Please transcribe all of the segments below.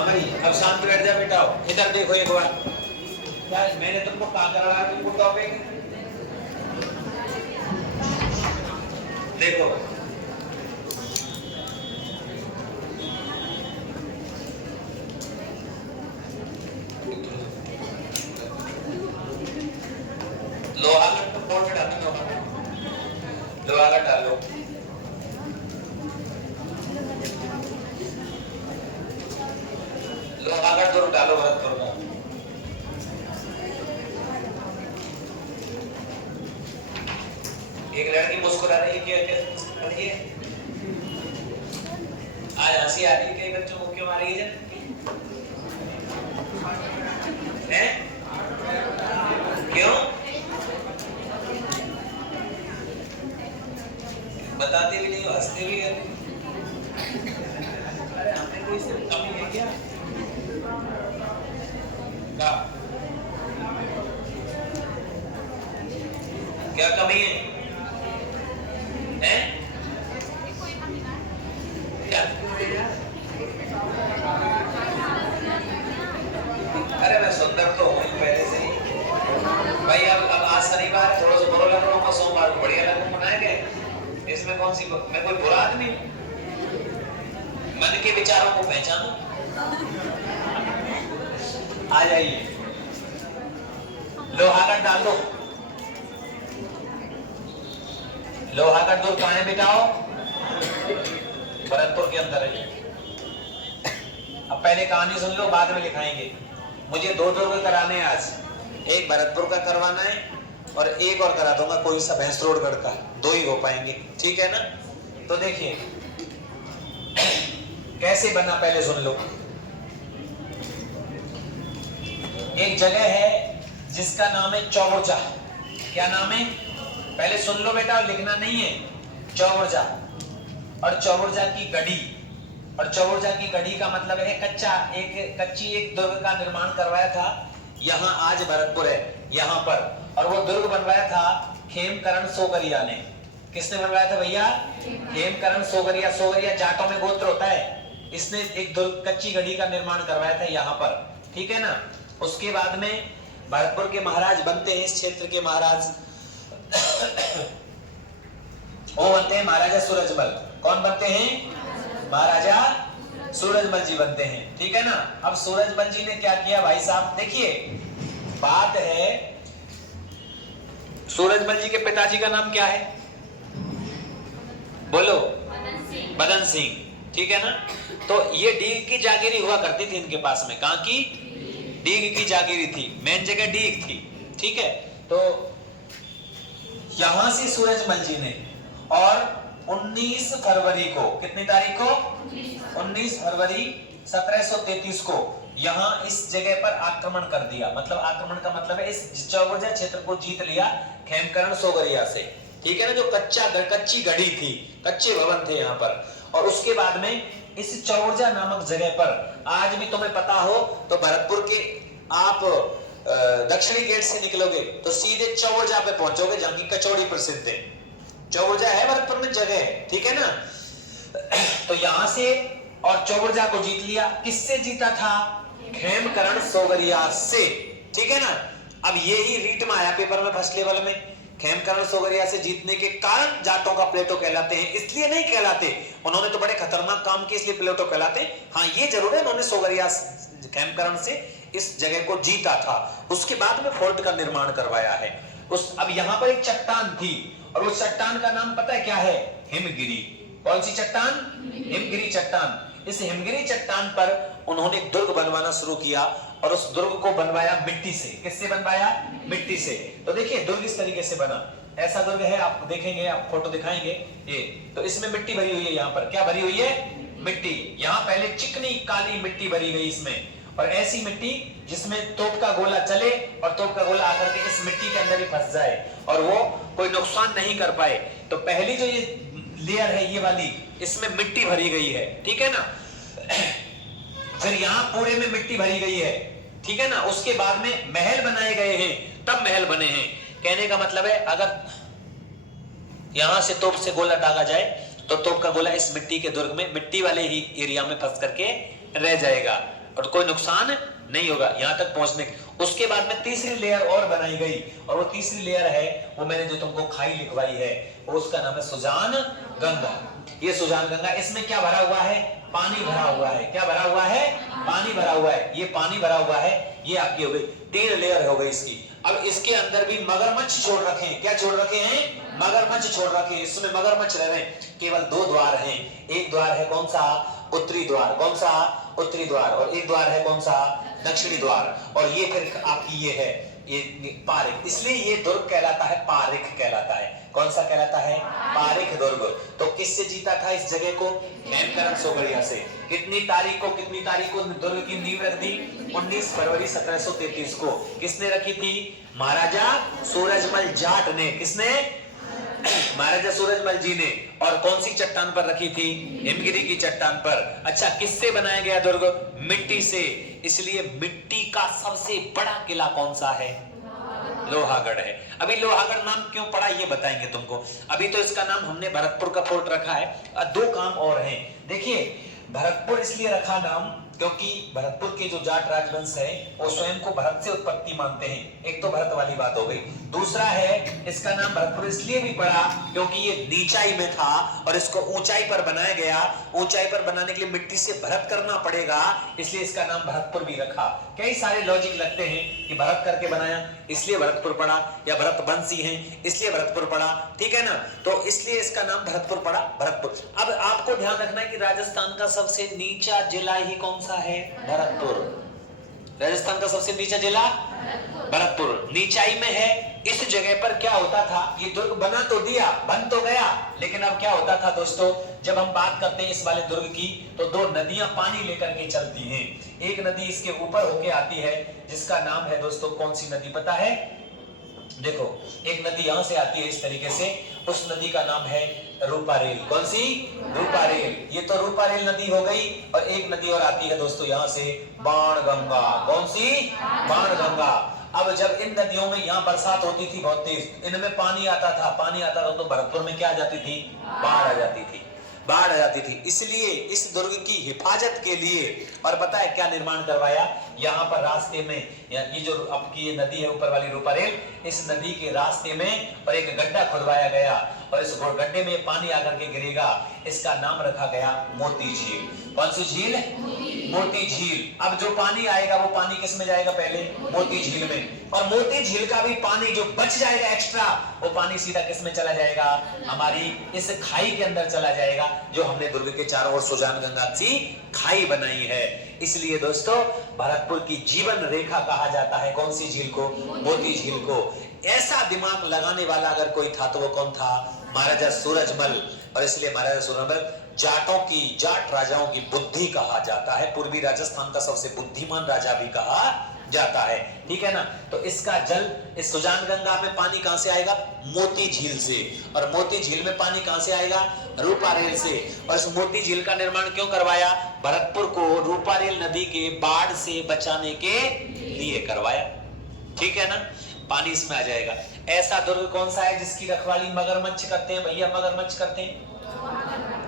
हाँ भाई, अब शांत बैठ जा बेटा। इधर देखो एक बार, क्या मैंने तुमको कहा करा तुमको टॉपिक देखो। लोहा का तो बोर्ड में डालो, लोहा का डालो। लोहा का तो डालो भरतपुर का। एक लड़की मुस्कुरा रही है, क्या मुस्कुरा रही है? आज हंसी आ रही है कई बच्चों को, क्यों आ रही है? क्यों बताते भी नहीं, हंसते भी है। अरे हमें कोई सिर्फ कमी है क्या? क्या कमी है? हैं? क्या? अरे मैं सुंदर तो हूँ पहले से ही भाई। अब आज शनिवार थोड़ा सा बुरा लग रहा हूँ, सोमवार को बढ़िया लग मनाएंगे। इसमें कौन सी, मैं कोई बुरा आदमी? मन के विचारों को पहचानो। आ जाइए, लोहा का डाल दो। लोहा का दूर कहाँ है बेटाओ? भरतपुर के अंदर है। अब पहले कहानी सुन लो, बाद में लिखाएंगे। मुझे दो दुर्ग कराने हैं आज, एक भरतपुर का करवाना है और एक और करा दूंगा कोई सा भैंसरोडगढ़ का, दो ही हो पाएंगे, ठीक है ना? तो देखिए कैसे बना, पहले सुन लो। एक जगह है जिसका नाम है चौबुर्जा। क्या नाम है? पहले सुन लो बेटा, लिखना नहीं है। चौबुर्जा, और चौबुर्जा की गढ़ी। और चौबुर्जा की गढ़ी का मतलब है कच्ची एक दुर्ग का निर्माण करवाया था। यहाँ आज भरतपुर है यहाँ पर, और वो दुर्ग बनवाया था खेमकरण सोगरिया ने। किसने बनवाया था भैया? खेमकरण सोगरिया। सोगरिया जाटों में गोत्र होता है। इसने एक दुर्ग कच्ची गढ़ी का निर्माण करवाया था यहाँ पर, ठीक है ना? उसके बाद में भरतपुर के महाराज बनते हैं, इस क्षेत्र के महाराज वो बनते हैं महाराजा सूरजमल। कौन बनते हैं? महाराजा सूरजमल जी बनते हैं, ठीक है ना? अब सूरजमल जी ने क्या किया भाई साहब, देखिए बात है। सूरजमल जी के पिताजी का नाम क्या है? बोलो। बदन सिंह, ठीक है ना? तो ये डीग की जागीरी हुआ करती थी इनके पास में। कहां की? डीग की जागीरी थी, मेन जगह डीग थी, ठीक है? तो यहां से सूरजमल जी ने और 19 फरवरी को, कितनी तारीख को? 19 फरवरी 1733 को यहां इस जगह पर आक्रमण कर दिया। मतलब आक्रमण का मतलब है इस चौबुर्जा क्षेत्र को जीत लिया खेमकरण सोगरिया से, ठीक है ना? जो कच्ची गढ़ी थी, कच्चे भवन थे यहाँ पर। और उसके बाद में इस चौबुर्जा नामक जगह पर आज भी तुम्हें पता हो तो भरतपुर के आप दक्षिणी गेट से निकलोगे तो सीधे चौबुर्जा पे पहुंचोगे, जहां की कचौड़ी प्रसिद्ध है। चौबुर्जा है भरतपुर में जगह है, ठीक है ना? तो यहां से और चौबुर्जा को जीत लिया। किससे जीता था? खेमकरण सोगरिया से, ठीक है ना? अब ये ही रीट में आया पेपर में फर्स्ट लेवल में। खेमकरण सोगरिया से जीतने के कारण जाटों का प्लेटो कहलाते हैं, इसलिए नहीं कहलाते, उन्होंने तो बड़े खतरनाक काम किए इसलिए प्लेटो कहलाते। हाँ ये जरूर है, उन्होंने सोगरिया खेमकरण से इस जगह को जीता था। उसके बाद में फोर्ट का निर्माण करवाया है। अब यहाँ पर एक चट्टान थी और उस चट्टान का नाम पता है क्या है? हिमगिरी। कौन सी चट्टान? हिमगिरी चट्टान। इस हिमगिरी चट्टान पर उन्होंने एक दुर्ग बनवाना शुरू किया और उस दुर्ग को बनवाया मिट्टी से। किससे बनवाया? मिट्टी से। तो देखिए दुर्ग इस तरीके से बना, ऐसा दुर्ग है, आप देखेंगे, आप फोटो दिखाएंगे ये। तो इसमें मिट्टी भरी हुई है। यहाँ पर क्या भरी हुई है? मिट्टी। यहाँ पहले चिकनी काली मिट्टी भरी गई इसमें, और ऐसी मिट्टी जिसमें तोप का गोला चले और तोप का गोला आकर के इस मिट्टी के अंदर ही फंस जाए और वो कोई नुकसान नहीं कर पाए। तो पहली जो ये लेयर है ये वाली, इसमें मिट्टी भरी गई है, ठीक है ना? फिर यहाँ पूरे में मिट्टी भरी गई है, ठीक है ना? उसके बाद में महल बनाए गए हैं, तब महल बने हैं। कहने का मतलब है अगर यहां से तोप से गोला दागा जाए तो तोप का गोला इस मिट्टी के दुर्ग में, मिट्टी वाले ही एरिया में फंस करके रह जाएगा। और कोई नुकसान नहीं होगा यहाँ तक पहुंचने। उसके बाद में तीसरी लेयर और बनाई गई, और वो तीसरी लेयर है, वो मैंने जो तुमको खाई लिखवाई है, वो उसका नाम है सुजान गंगा। ये सुजान गंगा, इसमें क्या भरा हुआ है? पानी भरा हुआ है। क्या भरा हुआ है? पानी भरा हुआ है। ये पानी भरा हुआ है, ये आपकी हो गई 3 लेयर हो गई इसकी। अब इसके अंदर भी मगरमच्छ छोड़ रखे हैं। क्या छोड़ रखे हैं? मगरमच्छ छोड़ रखे हैं। इसमें मगरमच्छ रह रहे हैं। केवल 2 द्वार हैं। एक द्वार है कौन सा? उत्तरी द्वार। कौन सा? उत्तरी द्वार। और एक द्वार है कौन सा? दक्षिणी द्वार। और ये फिर आपकी ये है, ये पारिक। इसलिए ये दुर्ग कहलाता है, पारिक कहलाता है। कौन सा कहलाता है? पारिक दुर्ग। तो किससे जीता था इस जगह को? हेमकरण सोगड़िया से। कितनी तारीख को दुर्ग की नींव रख दी? 19 फरवरी 1733 को। किसने रखी थी? महाराजा सूरजमल जाट ने। किसने? महाराजा सूरजमल जी ने। और कौन सी चट्टान पर रखी थी? हिमगिरी की चट्टान पर। अच्छा, किससे बनाया गया दुर्ग? मिट्टी से। इसलिए मिट्टी का सबसे बड़ा किला कौन सा है? लोहागढ़ है। अभी लोहागढ़ नाम क्यों पड़ा ये बताएंगे तुमको। अभी तो इसका नाम हमने भरतपुर का फोर्ट रखा है। 2 काम और हैं। देखिए, भरतपुर इसलिए रखा नाम क्योंकि भरतपुर के जो जाट राजवंश है वो स्वयं को भरत से उत्पत्ति मानते हैं। एक तो भरत वाली बात हो गई। दूसरा है, इसका नाम भरतपुर इसलिए भी पड़ा क्योंकि ये नीचाई में था और इसको ऊंचाई पर बनाया गया। ऊंचाई पर बनाने के लिए मिट्टी से भरत करना पड़ेगा, इसलिए इसका नाम भरतपुर भी रखा। कई सारे लॉजिक लगते हैं कि भरत करके बनाया इसलिए भरतपुर पड़ा, या भरत वंशी हैं इसलिए भरतपुर पड़ा। ठीक है ना? तो इसलिए इसका नाम भरतपुर पड़ा, भरतपुर। अब आपको ध्यान रखना है कि राजस्थान का सबसे नीचा जिला ही कौन सा है? भरतपुर। राजस्थान का सबसे नीचा जिला भरतपुर नीचाई में है। इस जगह पर क्या होता था? ये दुर्ग बना तो दिया, बन तो गया, लेकिन अब क्या होता था दोस्तों, जब हम बात करते हैं इस वाले दुर्ग की, तो 2 नदियां पानी लेकर के चलती हैं। एक नदी इसके ऊपर होके आती है जिसका नाम है दोस्तों, कौन सी नदी पता है? देखो, एक नदी यहां से आती है इस तरीके से, उस नदी का नाम है रूपारेल। कौन सी? रूपारेल। ये तो रूपारेल नदी हो गई। और एक नदी और आती है दोस्तों यहां से, बाणगंगा। कौन सी? बाणगंगा। अब जब इन नदियों में यहाँ बरसात होती थी बहुत तेज, इनमें पानी आता था तो भरतपुर में क्या आ जाती थी? बाढ़ आ जाती थी। बाढ़ आ जाती थी। इसलिए इस दुर्ग की हिफाजत के लिए, और पता है क्या निर्माण करवाया? यहाँ पर रास्ते में, ये जो आपकी ये नदी है ऊपर वाली रूपारेल, इस नदी के रास्ते में और एक गड्ढा खुदवाया गया, और इस गड्ढे में पानी आकर के गिरेगा। इसका नाम रखा गया मोती झील। कौन सी झील? मोती झील। अब जो पानी आएगा वो पानी किस में जाएगा? पहले मोती झील में। और मोती झील का भी पानी जो बच जाएगा एक्स्ट्रा, वो पानी सीधा किस में चला जाएगा? हमारी इस खाई के अंदर चला जाएगा, जो हमने दुर्ग के चारों ओर सुजान गंगा की खाई बनाई है। इसलिए दोस्तों, भरतपुर की जीवन रेखा कहा जाता है कौन सी झील को? मोती झील को। ऐसा दिमाग लगाने वाला अगर कोई था तो वो कौन था? महाराजा सूरजमल। और इसलिए महाराजा सूरजमल जाट राजाओं की बुद्धि कहा जाता है। पूर्वी राजस्थान का सबसे बुद्धिमान राजा भी कहा जाता है। ठीक है ना? तो इसका जल, इस सुजान गंगा में पानी कहां से आएगा? मोती झील से। और मोती झील में पानी कहां से आएगा? रूपारेल से। और इस मोती झील का निर्माण क्यों करवाया? भरतपुर को रूपारेल नदी के बाढ़ से बचाने के लिए करवाया। ठीक है ना? पानी इसमें आ जाएगा। ऐसा दुर्ग कौन सा है जिसकी रखवाली मगरमच्छ करते हैं? भैया मगरमच्छ करते हैं?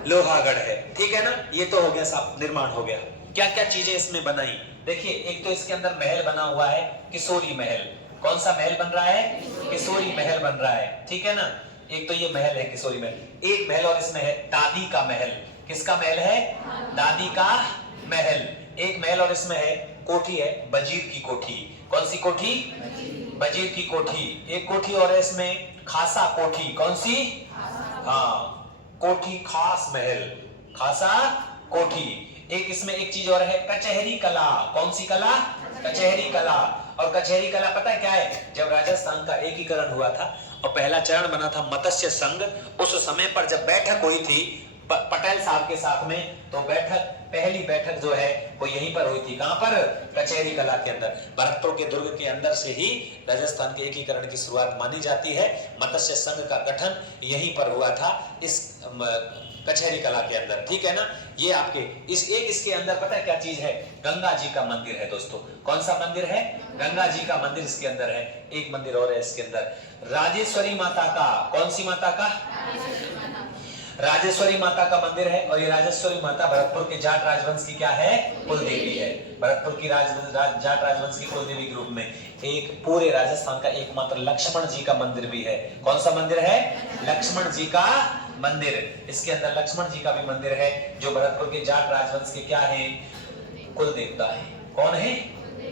लोहागढ़ है। ठीक है ना? ये तो हो गया, सब निर्माण हो गया। क्या क्या चीजें इसमें बनाई? देखिए, एक तो इसके अंदर महल बना हुआ है, किशोरी महल। कौन सा महल बन रहा है? किशोरी महल बन रहा है। ठीक है ना? एक तो ये महल है किशोरी महल। एक महल और इसमें है दादी का महल। किसका महल है? दादी का महल। एक महल और इसमें है कोठी, है वजीर की कोठी। कौन सी कोठी? वजीर की कोठी। एक कोठी और है इसमें खासा कोठी। कौन सी? हाँ, कोठी खास महल, खासा कोठी। एक इसमें एक चीज और है, कचहरी कला। कौन सी कला? कचहरी कला। और कचहरी कला पता है क्या है? जब राजस्थान का एकीकरण हुआ था और पहला चरण बना था मत्स्य संघ, उस समय पर जब बैठक हुई थी पटेल साहब के साथ में, तो पहली बैठक जो है वो यहीं पर हुई थी। कहां पर? कचहरी कला के अंदर। भरतपुर के दुर्ग के अंदर से ही राजस्थान के एकीकरण की शुरुआत मानी जाती है। मत्स्य संघ का गठन यहीं पर हुआ था, इस कचहरी कला के अंदर। ठीक है ना? ये आपके इसके अंदर पता है क्या चीज है? गंगा जी का मंदिर है दोस्तों। कौन सा मंदिर है? गंगा जी का मंदिर इसके अंदर है। एक मंदिर और है इसके अंदर, राजेश्वरी माता का। कौन सी माता का? राजेश्वरी माता का मंदिर है और ये राजेश्वरी माता भरतपुर के जाट राजवंश की क्या है? कुल देवी है। भरतपुर की जाट राजवंश की कुल देवी के रूप में एक पूरे राजस्थान का एकमात्र लक्ष्मण जी का मंदिर भी है। कौन सा मंदिर है? लक्ष्मण जी का मंदिर। इसके अंदर लक्ष्मण जी का भी मंदिर है जो भरतपुर के जाट राजवंश के क्या है? कुल देवता है। कौन है?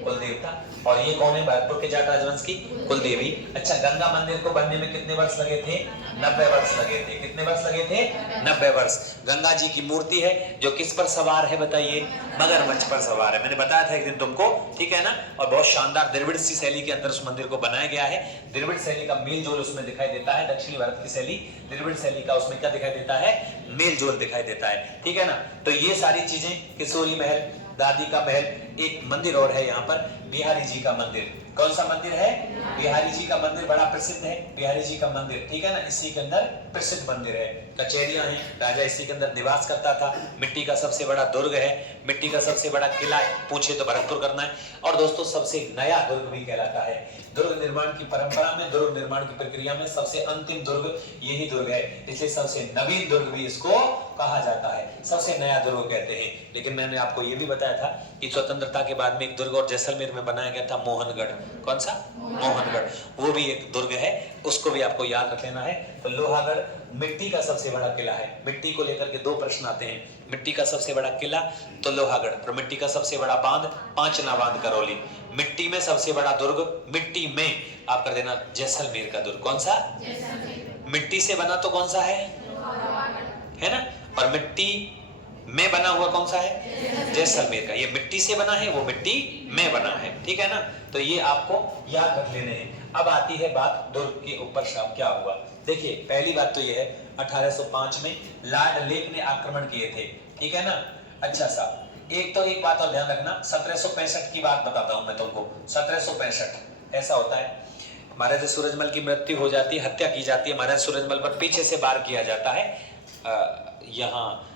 कुल देवता। और ये कौन है? भरतपुर के जाट राजवंश की कुल देवी। अच्छा, गंगा मंदिर को बनने में कितने वर्ष लगे थे? 90 वर्ष लगे थे। कितने वर्ष लगे थे? 90 वर्ष। गंगा जी की मूर्ति है जो किस पर सवार है बताइए? मगरमच्छ पर सवार है। मैंने बताया था एक दिन तुमको, ठीक है ना। और बहुत शानदार द्रविड़ सी शैली के अंदर उस मंदिर को बनाया गया है। द्रविड़ शैली का मेल जोल उसमें दिखाई देता है। दक्षिणी भारत की शैली द्रविड़ शैली का उसमें क्या दिखाई देता है? मेल जोल दिखाई देता है, ठीक है ना। तो ये सारी चीजें, किशोरी महल, दादी का महल, एक मंदिर और है यहाँ पर, बिहारी जी का मंदिर। कौन सा मंदिर है? बिहारी जी का मंदिर बड़ा प्रसिद्ध है। बिहारी जी का मंदिर, ठीक है ना, इसी के अंदर प्रसिद्ध मंदिर है। कचहरियां हैं, राजा इसी के अंदर निवास करता था। मिट्टी का सबसे बड़ा दुर्ग है, मिट्टी का सबसे बड़ा किला है, पूछे तो भरतपुर करना है। और दोस्तों सबसे नया दुर्ग भी कहलाता है। दुर्ग निर्माण की परंपरा में, दुर्ग निर्माण की प्रक्रिया में सबसे अंतिम दुर्ग यही दुर्ग है, इसलिए सबसे नवीन दुर्ग भी इसको कहा जाता है, सबसे नया दुर्ग कहते हैं। लेकिन मैंने आपको ये भी बताया था कि स्वतंत्रता के बाद में एक दुर्ग और जैसलमेर में बनाया गया था, मोहनगढ़। कौन सा? मोहनगढ़। वो भी एक दुर्ग है, उसको भी आपको याद रख लेना है। तो लोहागढ़ मिट्टी का सबसे बड़ा किला है। मिट्टी को लेकर के दो प्रश्न आते हैं। मिट्टी का सबसे बड़ा किला तो लोहागढ़, और मिट्टी का सबसे बड़ा बांध पांचना बांध करौली। मिट्टी में सबसे बड़ा दुर्ग, मिट्टी में आप कर देना जैसलमेर का दुर्ग। कौन सा? मिट्टी से बना तो कौन सा है ना, और मिट्टी में बना हुआ कौन सा है? जैसलमेर का। ये मिट्टी से बना है, वो मिट्टी में बना है, ठीक है ना। तो ये आपको याद रख लेने हैं। अब आती है बात दुर्ग के ऊपर क्या हुआ। देखिए, पहली बात तो ये है 1805 में लॉर्ड लेक ने आक्रमण किए थे, ठीक है ना। अच्छा साहब, एक बात और ध्यान रखना, 1765 की बात बताता हूं मैं तुमको। 1765 ऐसा होता है, महाराजा सूरजमल की मृत्यु हो जाती है, हत्या की जाती है। महाराजा सूरजमल पर पीछे से वार किया जाता है, यहाँ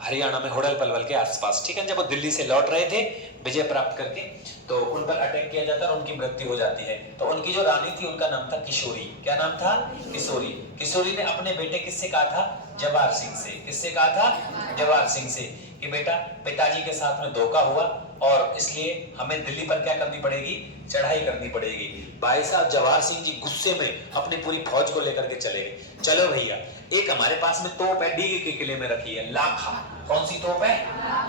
हरियाणा में होडल पलवल के आसपास, ठीक है। जब वो दिल्ली से लौट रहे थे विजय प्राप्त करके, तो उन पर अटैक किया जाता है और उनकी मृत्यु हो जाती है। तो उनकी जो रानी थी उनका नाम था किशोरी। क्या नाम था? किशोरी। किशोरी ने अपने बेटे किससे कहा था? जवाहर सिंह से। किससे कहा था? जवाहर सिंह से, कि बेटा पिताजी के साथ में धोखा हुआ और इसलिए हमें दिल्ली पर क्या करनी पड़ेगी? चढ़ाई करनी पड़ेगी। भाई साहब जवाहर सिंह जी गुस्से में अपनी पूरी फौज को लेकर के चले गए। चलो भैया, एक हमारे पास में तोप है, डीगे के किले में रखी है, लाखा। कौन सी तोप है?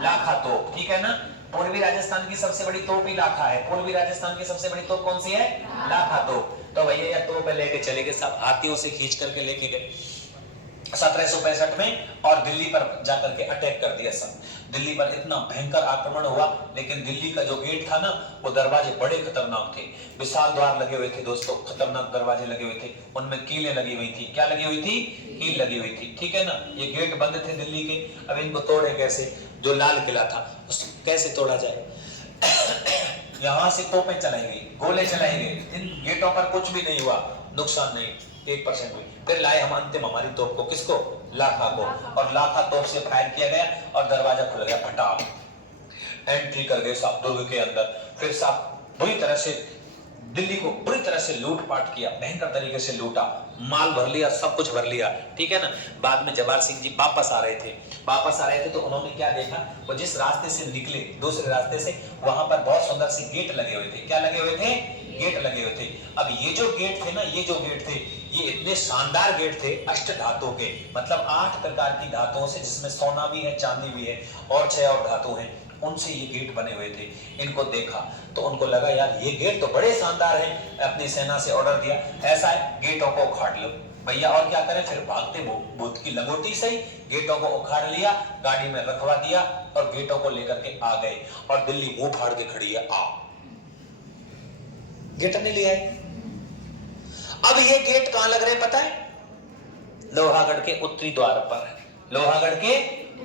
लाखा तोप, ठीक है ना। पूर्वी राजस्थान की सबसे बड़ी तोप ही लाखा है। पूर्वी राजस्थान की सबसे बड़ी तोप कौन सी है? लाखा तोप। तो भैया यह तोप लेके चले गए, सब हाथियों से खींच करके लेके गए 1765 में, और दिल्ली पर जाकर के अटैक कर दिया। सब दिल्ली पर इतना भयंकर आक्रमण हुआ, लेकिन दिल्ली का जो गेट था ना, वो दरवाजे बड़े खतरनाक थे, विशाल द्वार लगे हुए थे दोस्तों, खतरनाक दरवाजे लगे हुए थे, उनमें कीलें लगी हुई थी। क्या लगी हुई थी? कील लगी हुई थी, ठीक है ना। ये गेट बंद थे दिल्ली के। अब इनको तोड़े कैसे? जो लाल किला था उसको कैसे तोड़ा जाए? यहाँ से तोपें चलाई गई, गोले चलाई गई, इन गेटों पर कुछ भी नहीं हुआ, नुकसान नहीं, 1% भी। फिर लाए हम अंतिम हमारी तोप को, किसको? लाखा को, और लाखा तोप से फायर किया गया और दरवाजा खुल गया, फटाक एंट्री कर गए साहब दुर्ग के अंदर। फिर साहब बुरी तरह से दिल्ली को बुरी तरह से लूटपाट किया, भयंकर तरीके से लूटा, माल भर लिया, सब कुछ भर लिया, ठीक है ना। बाद में जवाहर सिंह जी वापस आ रहे थे तो उन्होंने क्या देखा? वो जिस रास्ते से निकले, दूसरे रास्ते से, वहां पर बहुत सुंदर से गेट लगे हुए थे। क्या लगे हुए थे? गेट लगे हुए थे। अब ये जो गेट थे ना, ये इतने शानदार गेट थे, अष्ट धातु के, मतलब 8 प्रकार की धातुओं से, जिसमें सोना भी है, चांदी भी है, और 6 और धातु हैं, उनसे ये गेट बने हुए थे। इनको देखा तो उनको लगा यार ये गेट तो बड़े शानदार हैं। अपनी सेना से ऑर्डर दिया, ऐसा है गेटों को उखाड़ लो भैया। और क्या करें? फिर भागते भूत की लंगोटी से गेटों को उखाड़ लिया, गाड़ी में रखवा दिया और गेटों को लेकर के आ गए। और दिल्ली मुंह फाड़ के खड़ी है, आ गेट नहीं ले आए। अब ये गेट कहां लग रहे पता है? लोहागढ़ के उत्तरी द्वार पर, लोहागढ़ के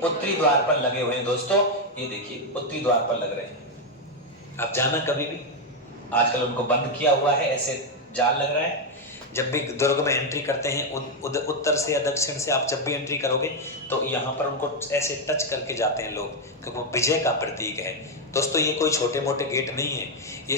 उत्तरी द्वार पर लगे हुए हैं दोस्तों। ये देखिए उत्तरी द्वार पर लग रहे हैं। आप जाना कभी भी, आजकल उनको बंद किया हुआ है, ऐसे जाल लग रहा है। जब भी दुर्ग में एंट्री करते हैं, उत्तर से या दक्षिण से आप जब भी एंट्री करोगे तो यहाँ पर उनको ऐसे टच करके जाते हैं लोग, क्योंकि वो विजय का प्रतीक है दोस्तों। ये कोई छोटे मोटे गेट नहीं है। ये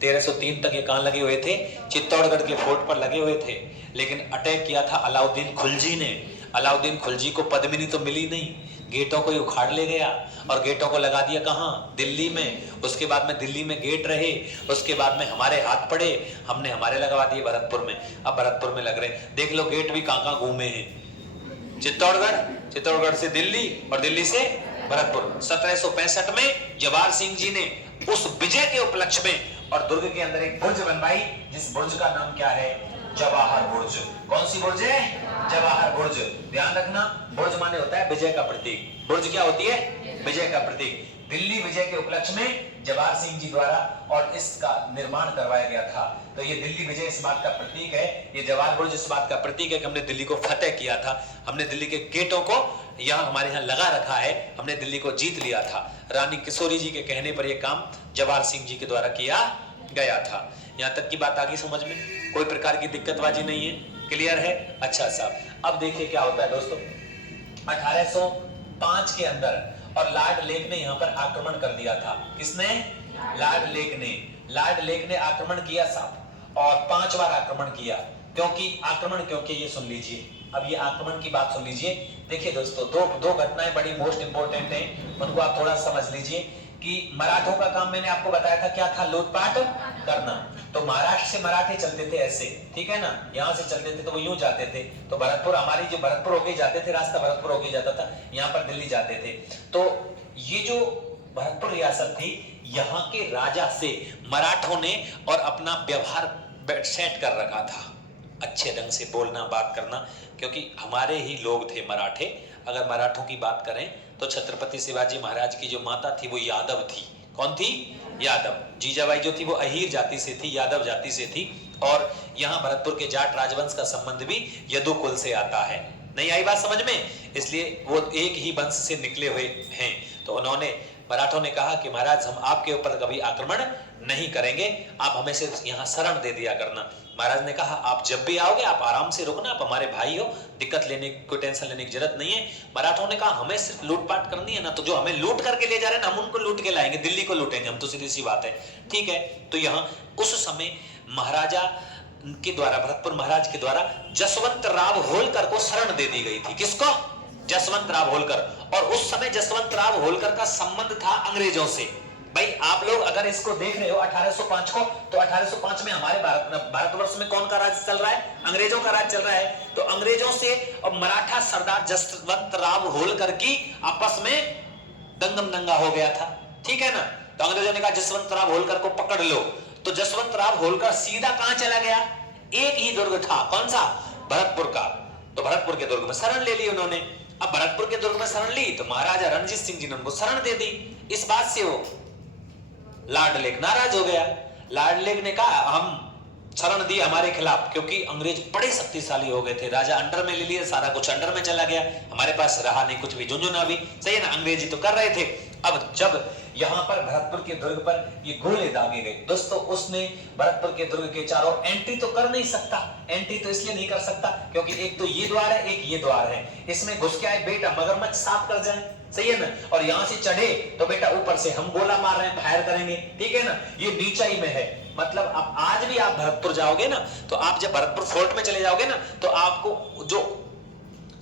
1303 तक ये कहां लगे हुए थे? चित्तौड़गढ़ के फोर्ट पर लगे हुए थे। लेकिन अटैक किया था अलाउद्दीन खिलजी ने। अलाउद्दीन खिलजी को पद्मिनी तो मिली नहीं, गेटों को ही उखाड़ ले गया और गेटों को लगा दिया कहाँ, दिल्ली में। उसके बाद में दिल्ली में गेट रहे, उसके बाद में हमारे हाथ पड़े, हमने हमारे लगवा दिए भरतपुर में। अब भरतपुर में लग रहे, देख लो गेट भी कहाँ कहाँ घूमे हैं। चित्तौड़गढ़, चित्तौड़गढ़ से दिल्ली और दिल्ली से भरतपुर। 1765 में जवाहर सिंह जी ने उस विजय के उपलक्ष्य में और दुर्ग के अंदर एक बुर्ज बनवाई, जिस बुर्ज का नाम क्या है, जवाहर बुर्ज। कौन सी बुर्ज है, जवाहर बुर्ज। ध्यान रखना, बुर्ज माने होता है विजय का प्रतीक। बुर्ज क्या होती है, विजय का प्रतीक। दिल्ली विजय के उपलक्ष्य में जवाहर सिंह जी द्वारा और इसका निर्माण करवाया गया था। तो ये दिल्ली विजय इस बात का प्रतीक है, ये जवाहर बुर्ज इस बात का प्रतीक है कि हमने दिल्ली को फतेह किया था, हमने दिल्ली के गेटों को यहाँ हमारे यहाँ लगा रखा है, हमने दिल्ली को जीत लिया था। रानी किशोरी जी के कहने पर यह काम जवाहर सिंह जी के द्वारा किया गया था। यहाँ तक की बात आ गई समझ में, कोई प्रकार की दिक्कतबाजी नहीं है, क्लियर है। अच्छा साहब, अब देखिए क्या होता है दोस्तों, 1805 के अंदर और लॉर्ड लेक ने यहाँ पर आक्रमण कर दिया था। किसने, लॉर्ड लेक ने। लॉर्ड लेक ने आक्रमण किया साहब, और 5 बार आक्रमण किया। क्योंकि आक्रमण क्योंकि ये सुन लीजिए, अब ये आक्रमण की बात सुन लीजिए। देखिए दोस्तों, दो घटनाएं बड़ी मोस्ट इंपोर्टेंट हैं, उनको आप थोड़ा समझ लीजिए। कि मराठों का काम मैंने आपको बताया था क्या था, लूटपाट करना। तो महाराष्ट्र से मराठे चलते थे ऐसे, ठीक है ना, यहाँ से चलते थे तो वो यूं जाते थे, तो भरतपुर, हमारी जो भरतपुर होके जाते थे, रास्ता भरतपुर होके जाता था, यहाँ पर दिल्ली जाते थे। तो ये जो भरतपुर रियासत थी, यहाँ के राजा से मराठों ने और अपना व्यवहार सेट कर रखा था, अच्छे ढंग से बोलना बात करना, क्योंकि हमारे ही लोग थे मराठे। अगर मराठों की बात करें तो छत्रपति शिवाजी महाराज की जो माता थी वो यादव थी। कौन थी, यादव। जीजाबाई जो थी वो अहीर जाति से थी, यादव जाति से थी। और यहाँ भरतपुर के जाट राजवंश का संबंध भी यदु कुल से आता है। नहीं आई बात समझ में, इसलिए वो एक ही वंश से निकले हुए हैं। तो उन्होंने, मराठों ने कहा कि महाराज हम आपके ऊपर कभी आक्रमण नहीं करेंगे, आप हमें सिर्फ यहाँ शरण दे दिया करना। महाराज ने कहा आप जब भी आओगे आप आराम से रुकना, आप हमारे भाई हो, दिक्कत लेने कोई टेंशन लेने की जरूरत नहीं है। मराठों ने कहा हमें सिर्फ लूटपाट करनी है ना, तो जो हमें लूट करके ले जा रहे हैं हम उनको लूट के लाएंगे, दिल्ली को लूटेंगे हम, तो सीधी सी बात है, ठीक है। तो यहाँ उस समय महाराजा के द्वारा, भरतपुर महाराज के द्वारा जसवंत राव होलकर को शरण दे दी गई थी। किसको, जसवंत राव होलकर। और उस समय जसवंत राव होलकर का संबंध था अंग्रेजों से। भाई आप लोग अगर इसको देख रहे हो 1805 को, तो 1805 में हमारे भारतवर्ष में कौन का राज चल रहा है, अंग्रेजों का राज चल रहा है। तो अंग्रेजों से और मराठा सरदार जसवंत राव होलकर की आपस में दंगम दंगा हो गया था, ठीक है ना। तो अंग्रेजों ने कहा जसवंत राव होलकर को पकड़ लो। तो जसवंत राव होलकर सीधा कहां चला गया, एक ही दुर्ग था, कौन सा, भरतपुर का। तो भरतपुर के दुर्ग में शरण ले ली उन्होंने। अब भरतपुर के दुर्ग में शरण ली तो महाराजा रणजीत सिंह जी ने उनको शरण दे दी। इस बात से वो लॉर्ड लेक नाराज हो गया। लॉर्ड लेक ने कहा हम शरण दी हमारे खिलाफ, क्योंकि अंग्रेज बड़े शक्तिशाली हो गए थे, राजा अंडर में ले लिए, सारा कुछ अंडर में चला गया, हमारे पास रहा नहीं कुछ भी, झुंझुना भी, सही है ना, अंग्रेजी तो कर रहे थे। अब जब यहाँ पर भरतपुर के दुर्ग पर ये गोले दागे गए दोस्तों, उसने भरतपुर के दुर्ग के चारों एंट्री तो कर नहीं सकता। एंट्री तो इसलिए नहीं कर सकता क्योंकि एक तो ये द्वार है, एक ये द्वार है, इसमें घुस के आए बेटा मगरमच्छ साफ कर जाए, सही है ना, और यहां से चढ़े तो बेटा ऊपर से हम गोला मार रहे हैं, फायर करेंगे, ठीक है ना, ये नीचाई में है। मतलब अब आज भी आप भरतपुर जाओगे ना, तो आप जब भरतपुर फोर्ट में चले जाओगे ना, तो आपको जो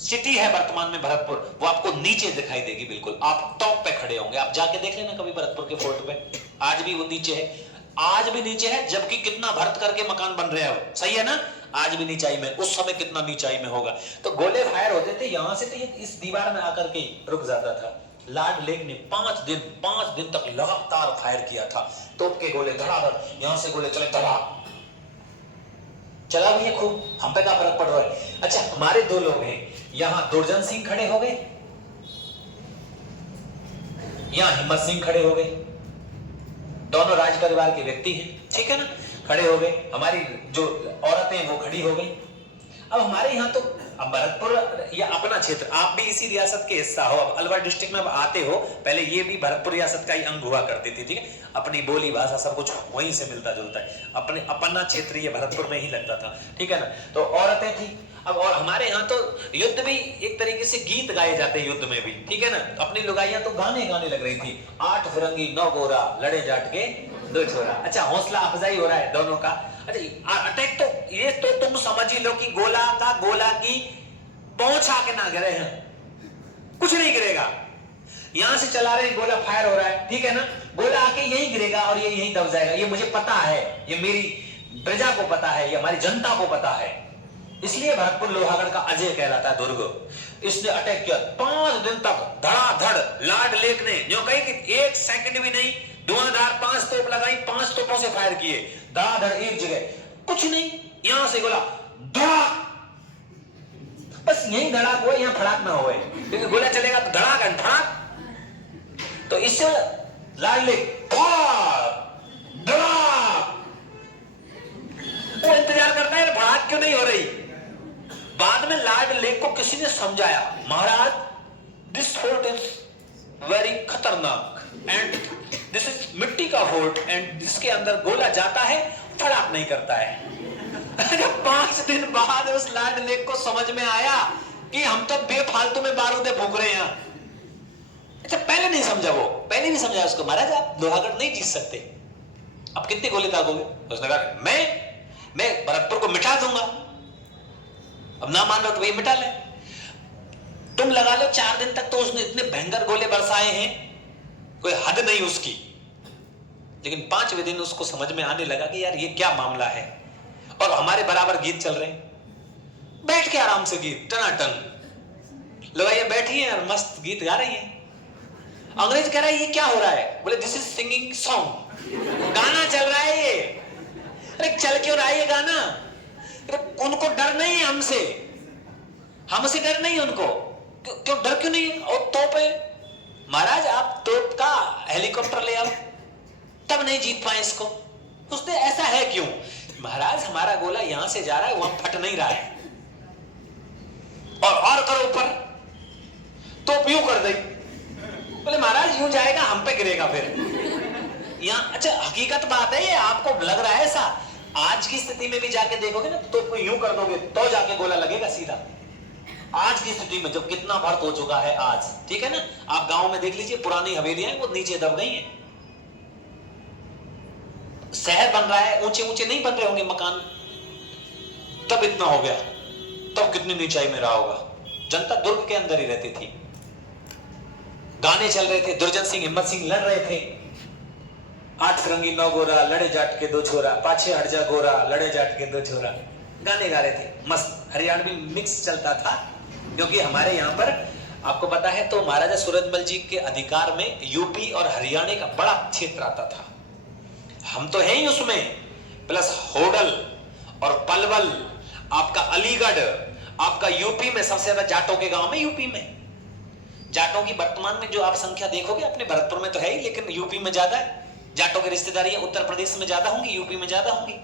सिटी है वर्तमान में भरतपुर, वो आपको नीचे दिखाई देगी, बिल्कुल आप टॉप पे खड़े होंगे। आप जाके देख लेना कभी भरतपुर के फोर्ट पे, आज भी वो नीचे है, आज भी नीचे है, जबकि कितना भरत करके मकान बन रहे हैं, सही है ना, आज भी नीचाई में, उस समय कितना नीचाई में होगा। तो गोले फायर होते थे यहां से, तो ये इस दीवार में आकर के रुक जाता था। लॉर्ड लेक ने 5 दिन तक लगातार फायर किया था, तोप के गोले धड़ाधड़, यहां से गोले चले धड़ाधड़, चला भैया खूब, हम पे क्या फर्क पड़ रहा है। अच्छा हमारे 2 लोग हैं, यहां दुर्जन सिंह खड़े हो गए, यहां हिम्मत सिंह खड़े हो गए, दोनों राज परिवार के व्यक्ति हैं, ठीक है ना, खड़े हो गए। हमारी जो औरतें वो खड़ी हो गई। अब हमारे यहाँ तो अब भरतपुर या अपना क्षेत्र, आप भी इसी रियासत के हिस्सा हो, अब अलवर डिस्ट्रिक्ट में आते हो, पहले ये भी भरतपुर रियासत का ही अंग हुआ करती थी, ठीक है, अपनी बोली भाषा सब कुछ वहीं से मिलता जुलता है, अपने अपना क्षेत्र ये भरतपुर में ही लगता था, ठीक है ना। तो औरतें थी। अब और हमारे यहाँ तो युद्ध भी एक तरीके से गीत गाए जाते हैं, युद्ध में भी, ठीक है ना, अपनी लुगाइयां तो गाने लग रही थी, 8 फिरंगी 9 गोरा लड़े जाट के 2 छोरा। अच्छा हौसला अफजाई हो रहा है दोनों का। अच्छा अटैक तो ये तो तुम समझ ही लो कि गोला की पहुंचा के ना गिरे हैं, कुछ नहीं गिरेगा। यहां से चला रहे हैं, गोला फायर हो रहा है, ठीक है ना, गोला आके यहीं गिरेगा और ये यहीं दब जाएगा। ये मुझे पता है, ये मेरी प्रजा को पता है, ये हमारी जनता को पता है। इसलिए भरतपुर लोहागढ़ का अजय कहलाता है दुर्ग। इसने अटैक किया 5 दिन तक धड़ाधड़। लॉर्ड लेक ने जो कही कि 1 सेकंड भी नहीं, धुआंधार 5 तोप लगाई, 5 तोपों से फायर किए धड़ाधड़ एक जगह, कुछ नहीं। यहां से गोला धड़ाक, बस यही धड़ाक हो, यहां फड़ाक ना हो, क्योंकि गोला चलेगा तो धड़ाक एंड फड़ाक। तो इससे लॉर्ड लेक धड़ाक, वो इंतजार करता है भड़ाक क्यों नहीं हो रही। बाद में लॉर्ड लेक को किसी ने समझाया, महाराज दिस फोर्ट इज वेरी खतरनाक एंड दिस इज मिट्टी का फोर्ट एंड जिसके अंदर गोला जाता है फड़ाक नहीं करता है। 5 दिन बाद उस लॉर्ड लेक को समझ में आया कि हम तो बेफालतू में बारूदे फूंक रहे हैं। अच्छा, पहले नहीं समझा, वो पहले भी समझाया उसको, महाराज आप लोहागढ़ नहीं जीत सकते, अब कितने गोले दागोगे। उसने कहा मैं भरतपुर को मिटा दूंगा, अब ना मान रहा तो वही मिटा ले। तुम लगा लो 4 दिन तक तो उसने इतने भयंकर गोले बरसाए हैं, कोई हद नहीं उसकी। लेकिन 5वें दिन उसको समझ में आने लगा कि यार ये क्या मामला है, और हमारे बराबर गीत चल रहे हैं, बैठ के आराम से गीत टनाटन, लोग ये बैठी हैं और मस्त गीत गा रही हैं। अंग्रेज कह रहा है ये क्या हो रहा है, बोले दिस इज सिंगिंग सॉन्ग, गाना चल रहा है ये। अरे चल क्यों रहा है ये गाना, उनको डर नहीं है हमसे, हमसे डर नहीं है उनको, क्यों डर क्यों नहीं है। और तोप है, महाराज आप तोप का हेलीकॉप्टर ले आओ, तब नहीं जीत पाए इसको। उसने ऐसा है क्यों, महाराज हमारा गोला यहां से जा रहा है, वहां फट नहीं रहा है, और करो ऊपर, तोप यूं कर दी, बोले महाराज यूं जाएगा हम पे गिरेगा फिर यहाँ। अच्छा हकीकत बात है ये, आपको लग रहा है ऐसा, आज की स्थिति में भी जाके देखोगे ना, तो यूं कर दोगे तो जाके गोला लगेगा सीधा। आज की स्थिति में जब कितना भर्त हो चुका है आज, ठीक है ना, आप गांव में देख लीजिए, पुरानी हवेलियां वो नीचे दब गई हैं, शहर बन रहा है, ऊंचे ऊंचे नहीं बन रहे होंगे मकान, तब इतना हो गया, तब कितनी नीचाई में रहा होगा। जनता दुर्ग के अंदर ही रहती थी, गाने चल रहे थे, दुर्जन सिंह हिम्मत सिंह लड़ रहे थे, 8 फिरंगी 9 गोरा, लड़े जाट के 2 छोरा, पाछे हट जा गोरा, लड़े जाट के 2 छोरा, गाने गा रहे थे मस्त, हरियाणवी मिक्स चलता था। क्योंकि हमारे यहाँ पर आपको पता है तो महाराजा सूरजमल जी के अधिकार में यूपी और हरियाणा का बड़ा क्षेत्र आता था, हम तो हैं ही उसमें, प्लस होडल और पलवल, आपका अलीगढ़, आपका यूपी में सबसे ज्यादा जाटों के गांव में, यूपी में जाटों की वर्तमान में जो आप संख्या देखोगे, अपने भरतपुर में तो है ही, लेकिन यूपी में ज्यादा है। जाटों की रिश्तेदारी उत्तर प्रदेश में ज्यादा होंगी, यूपी में ज्यादा होंगी,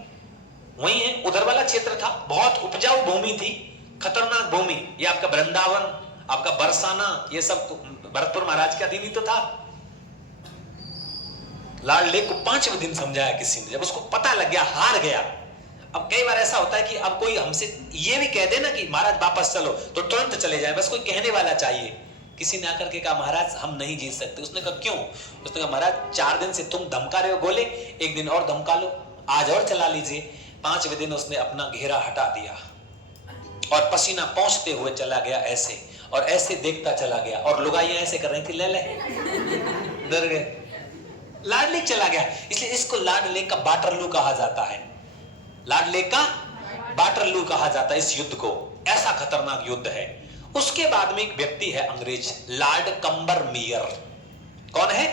वही है। उधर वाला क्षेत्र था, बहुत उपजाऊ भूमि थी, खतरनाक भूमि। ये आपका वृंदावन, आपका बरसाना, ये सब भरतपुर महाराज के अधीन ही तो था। लॉर्ड लेक को 5वें दिन समझाया किसी ने, जब उसको पता लग गया, हार गया। अब कई बार ऐसा होता है कि अब कोई हमसे ये भी कह दे ना कि महाराज वापस चलो, तो तुरंत चले जाए, बस कोई कहने वाला चाहिए। किसी ने आकर के कहा महाराज हम नहीं जीत सकते। उसने कहा क्यों? उसने कहा महाराज 4 दिन से तुम धमका रहे हो गोले, 1 दिन और धमका लो, आज और चला लीजिए। 5वें दिन उसने अपना घेरा हटा दिया और पसीना पहुंचते हुए चला गया ऐसे, और ऐसे देखता चला गया, और लुगाइयां ऐसे कर रही थी, ले डर गए, लॉर्ड लेक चला गया। इसलिए इसको लॉर्ड लेक का वाटरलू कहा जाता है, लॉर्ड लेक का वाटरलू कहा जाता है इस युद्ध को। ऐसा खतरनाक युद्ध है। उसके बाद में एक व्यक्ति है अंग्रेज, लॉर्ड कंबरमेयर। कौन है?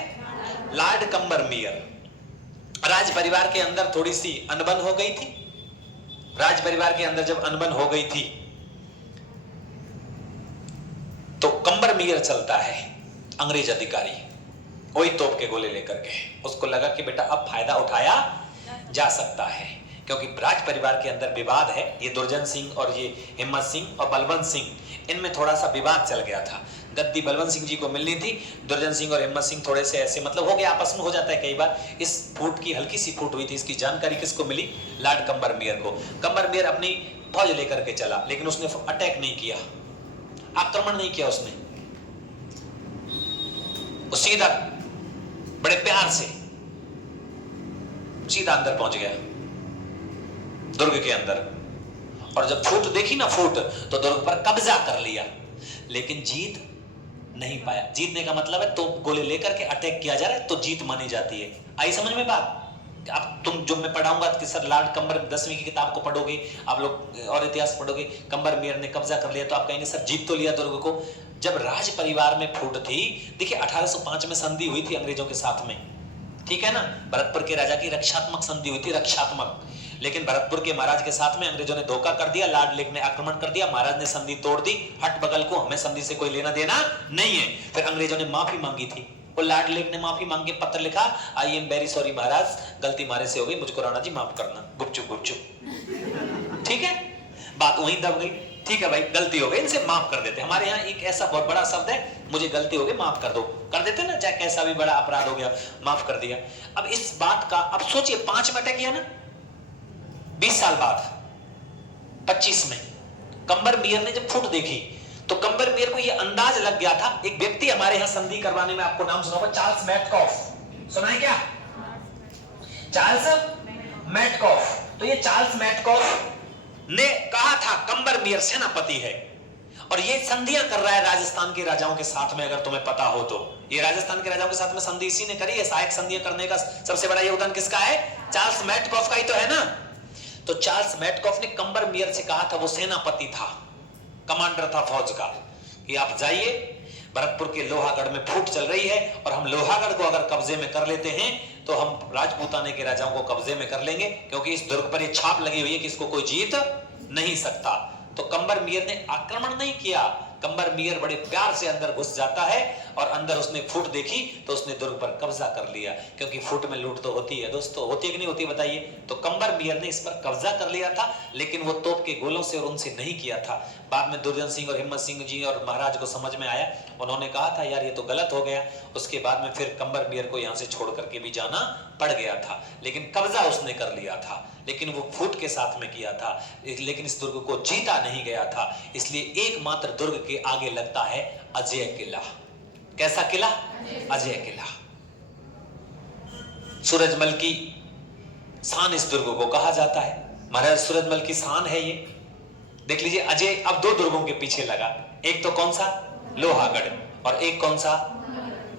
लॉर्ड कंबरमेयर। राज परिवार के अंदर थोड़ी सी अनबन हो गई थी। राज परिवार के अंदर जब अनबन हो गई थी तो कंबरमेयर चलता है, अंग्रेज अधिकारी, वही तोप के गोले लेकर के। उसको लगा कि बेटा अब फायदा उठाया जा सकता है, क्योंकि राज परिवार के अंदर विवाद है। ये दुर्जन सिंह और ये हिम्मत सिंह और बलवंत सिंह, इनमें थोड़ा सा विवाद चल गया था। गद्दी बलवंत सिंह जी को मिलनी थी, दुर्जन सिंह और हिम्मत सिंह थोड़े से ऐसे मतलब हो गया, आपस में हो जाता है कई बार। इस फूट की हल्की सी फूट हुई थी, इसकी जानकारी किसको मिली? लॉर्ड कंबरमेयर को। कंबरमेयर अपनी फौज लेकर के चला, लेकिन उसने अटैक नहीं किया, आक्रमण नहीं किया उसने, सीधा बड़े प्यार से सीधा अंदर पहुंच गया दुर्ग के अंदर, और जब फूट देखी ना फूट, तो दुर्ग पर कब्जा कर लिया, लेकिन जीत नहीं पाया। जीतने का मतलब है तो गोले लेकर के अटैक किया जा रहा है तो जीत मानी जाती है। आई समझ में बात? अब तुम जो मैं पढ़ाऊंगा कि सर लॉर्ड कंबर 10वीं की किताब को पढ़ोगे आप लोग और इतिहास पढ़ोगे, कंबर मेयर ने कब्जा कर लिया, तो आप कहेंगे सर जीत तो लिया दुर्ग को। जब राज परिवार में फूट थी, देखिए 1805 में संधि हुई थी अंग्रेजों के साथ में, ठीक है ना, भरतपुर के राजा की रक्षात्मक संधि हुई थी, रक्षात्मक। लेकिन भरतपुर के महाराज के साथ में अंग्रेजों ने धोखा कर दिया, लॉर्ड लेक ने आक्रमण कर दिया, महाराज ने संधि तोड़ दी, हट बगल को, हमें संधि से कोई लेना देना नहीं है। फिर अंग्रेजों ने माफी मांगी थी, और लॉर्ड लेक ने माफी मांग के पत्र लिखा, आई एम वेरी सॉरी महाराज, गलती मारे से हो गई, मुझको राणा जी माफ करना, गुपचुप गुपचुप। ठीक है, बात वहीं दब गई। ठीक है भाई, गलती हो गई, इनसे माफ कर देते। हमारे यहाँ एक ऐसा बहुत बड़ा शब्द है, मुझे गलती हो गई माफ कर दो, कर देते ना, चाहे कैसा भी बड़ा अपराध हो गया, माफ कर दिया। अब इस बात का, अब सोचिए 5 में अटैक किया ना, 20 साल बाद 25 में कंबर मेयर ने जब फुट देखी, तो कंबर मेयर को यह अंदाज लग गया था, एक व्यक्ति हमारे यहां संधि करवाने में, आपको नाम सुना होगा, चार्ल्स मैटकॉफ, सुना है क्या? Charles Metcalfe. तो ये चार्ल्स मैटकॉफ ने कहा था कंबर मेयर सेनापति है, और ये संधियां कर रहा है राजस्थान के राजाओं के साथ में। अगर तुम्हें पता हो तो ये राजस्थान के राजाओं के साथ में संधि इसी ने करी है। सहायक संधियां करने का सबसे बड़ा योगदान किसका है? चार्ल्स मैटकॉफ का ही तो है ना। तो चार्ल्स मैटकॉफ ने कंबर मेयर से कहा था, वो सेनापति था, कमांडर था फौज का, कि आप जाइए, भरतपुर के लोहागढ़ में फूट चल रही है, और हम लोहागढ़ को अगर कब्जे में कर लेते हैं तो हम राजपूताने के राजाओं को कब्जे में कर लेंगे, क्योंकि इस दुर्ग पर ये छाप लगी हुई है कि इसको कोई जीत नहीं सकता। तो कंबर मेयर ने आक्रमण नहीं किया, कंबर मेयर बड़े प्यार से अंदर घुस जाता है, और अंदर उसने फूट देखी तो उसने दुर्ग पर कब्जा कर लिया, क्योंकि फूट में लूट तो होती है दोस्तों, होती है कि नहीं होती बताइए। तो कंबर मेयर ने इस पर कब्जा कर लिया था, लेकिन वो तोप के गोलों से और उनसे नहीं किया था। बाद में दुर्जन सिंह और हिम्मत सिंह जी और महाराज को समझ में आया, उन्होंने कहा था यार ये तो गलत हो गया। उसके बाद में फिर कंबर मेयर को यहां से छोड़ करके भी जाना पड़ गया था, लेकिन कब्जा उसने कर लिया था, लेकिन वो फूट के साथ में किया था, लेकिन इस दुर्ग को जीता नहीं गया था। इसलिए एकमात्र दुर्ग के आगे लगता है अजय किला। कैसा किला? अजय किला। सूरजमल की शान इस दुर्ग को कहा जाता है, महाराज सूरजमल की शान है ये। देख लीजिए अजय अब 2 दुर्गों के पीछे लगा, एक तो कौन सा? लोहागढ़, और एक कौन सा?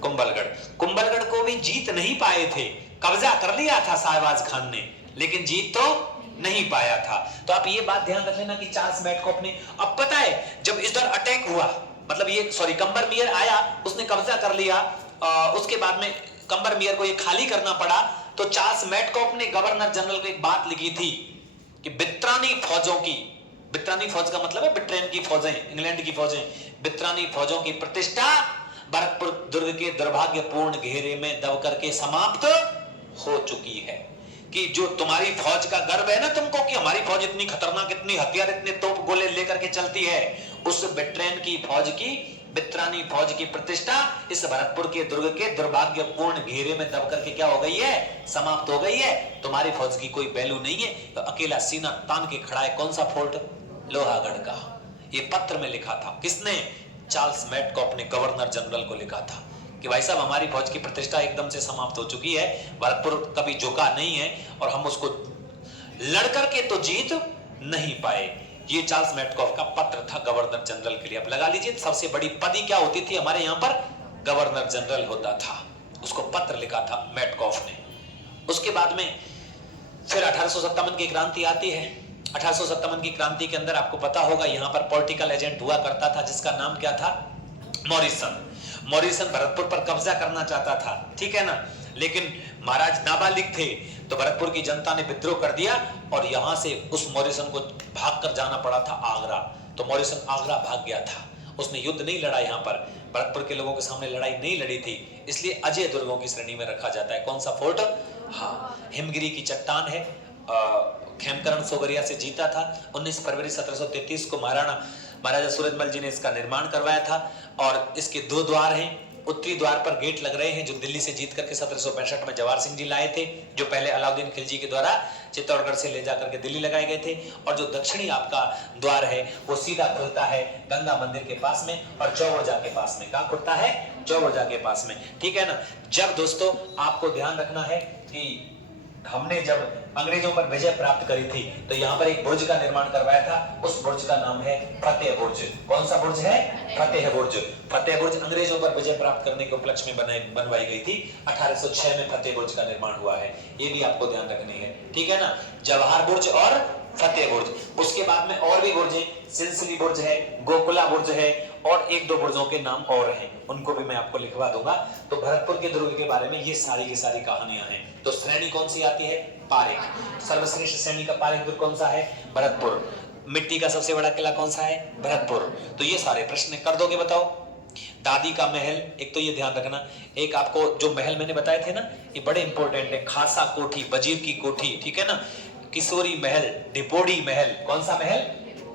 कुंभलगढ़। कुंभलगढ़ को भी जीत नहीं पाए थे, कब्जा कर लिया था शाहबाज खान ने, लेकिन जीत तो नहीं पाया था। तो आप ये बात ध्यान रख लेना कि चार्ल्स मैटकॉफ ने, अब पता है जब इधर अटैक हुआ, मतलब ये सॉरी कंबर मेयर आया, उसने कब्जा कर लिया, उसके बाद में कंबर मेयर को ये खाली करना पड़ा, तो चार्ल्स मैटकॉफ ने गवर्नर जनरल को एक बात लिखी थी कि बित्रानी फौजों की, बित्रानी फौज का मतलब है ब्रिटेन की फौजें, इंग्लैंड की फौजें, बित्रानी फौजों की प्रतिष्ठा भरतपुर दुर्ग के दुर्भाग्यपूर्ण घेरे में दब करके समाप्त हो चुकी है। कि जो तुम्हारी फौज का गर्व है ना तुमको, कि हमारी फौज इतनी खतरनाक, इतनी हथियार, इतने तोप गोले लेकर के चलती है, उस ब्रिटेन की फौज की, बित्रानी फौज की प्रतिष्ठा इस भरतपुर के दुर्ग के दुर्भाग्यपूर्ण घेरे में दब करके क्या हो गई है? समाप्त हो गई है। तुम्हारी फौज की कोई वैल्यू नहीं है, तो अकेला सीना तान के खड़ा है कौन सा फोर्ट? लोहागढ़ का। ये पत्र में लिखा था, किसने? चार्ल्स मैटकॉफ ने गवर्नर जनरल को लिखा था कि भाई साहब हमारी फौज की प्रतिष्ठा एकदम से समाप्त हो चुकी है, भरतपुर कभी झुका नहीं है, और हम उसको लड़कर के तो जीत नहीं पाए। ये चार्ल्स मैटकॉफ का पत्र था गवर्नर जनरल के लिए। अब लगा लीजिए सबसे बड़ी पद क्या होती थी हमारे यहां पर? गवर्नर जनरल होता था। उसको पत्र लिखा था मैटकॉफ ने। उसके बाद में फिर 1857 की क्रांति आती है। 1857 की क्रांति के अंदर आपको पता होगा यहां पर पॉलिटिकल एजेंट हुआ करता था, जिसका नाम क्या था? मॉरिसन। मॉरिसन भरतपुर पर कब्जा करना चाहता था, ठीक है ना, लेकिन महाराज नाबालिग थे, तो भरतपुर की जनता ने विद्रोह कर दिया, और यहां से उस मॉरिसन को भागकर जाना पड़ा था आगरा। तो मॉरिसन आगरा भाग गया था, उसने युद्ध नहीं लड़ा, यहां पर भरतपुर के लोगों के सामने लड़ाई नहीं लड़ी थी, इसलिए अजय दुर्गों की श्रेणी में रखा जाता है। कौन सा फोर्ट? हाँ, हिमगिरी की चट्टान है, खेमकरण सोगरिया से जीता था। 19 फरवरी 1733 को महाराजा सूरजमल जी ने इसका निर्माण करवाया था, और इसके 2 द्वार हैं। उत्तरी द्वार पर गेट लग रहे हैं, जो दिल्ली से जीत करके 1765 में जवाहर सिंह जी लाए थे, जो पहले अलाउद्दीन खिलजी के द्वारा चित्तौड़गढ़ से ले जाकर के दिल्ली लगाए गए थे। और जो दक्षिणी आपका द्वार है वो सीधा खुलता है गंगा मंदिर के पास में और चौवड़जा के पास में। कहां खुलता है? चौवड़जा के पास में, ठीक है ना। जब दोस्तों आपको ध्यान रखना है कि हमने जब अंग्रेजों पर विजय प्राप्त करी थी तो यहाँ पर एक बुर्ज का निर्माण करवाया था, उस बुर्ज का नाम है फतेह बुर्ज। कौन सा बुर्ज है? फतेह बुर्ज। फतेह बुर्ज अंग्रेजों पर विजय प्राप्त करने के उपलक्ष्य में बनवाई गई थी। 1806 में फतेह बुर्ज का निर्माण हुआ है, ये भी आपको ध्यान रखनी है, ठीक है ना। जवाहर बुर्ज और फतेह बुर्ज। उसके बाद में और भी बुर्ज है, सिलसिली बुर्ज है, गोकुला बुर्ज है, और एक दो बुर्जों के नाम और हैं, उनको भी मैं आपको लिखवा दूंगा। तो भरतपुर के दुर्ग के बारे में ये सारी की सारी कहानियां हैं। तो श्रेणी कौन सी आती है? पारेख। सर्वश्रेष्ठ श्रेणी का पारेख दुर्ग कौन सा है? भरतपुर। मिट्टी का सबसे बड़ा किला कौन सा है? भरतपुर। तो ये सारे प्रश्न कर दोगे, बताओ। दादी का महल, एक तो ये ध्यान रखना, एक आपको जो महल मैंने बताए थे ना, ये बड़े इंपॉर्टेंट है। खासा कोठी, वजीर की कोठी, ठीक है ना। किशोरी महल, डिपोडी महल, कौन सा महल?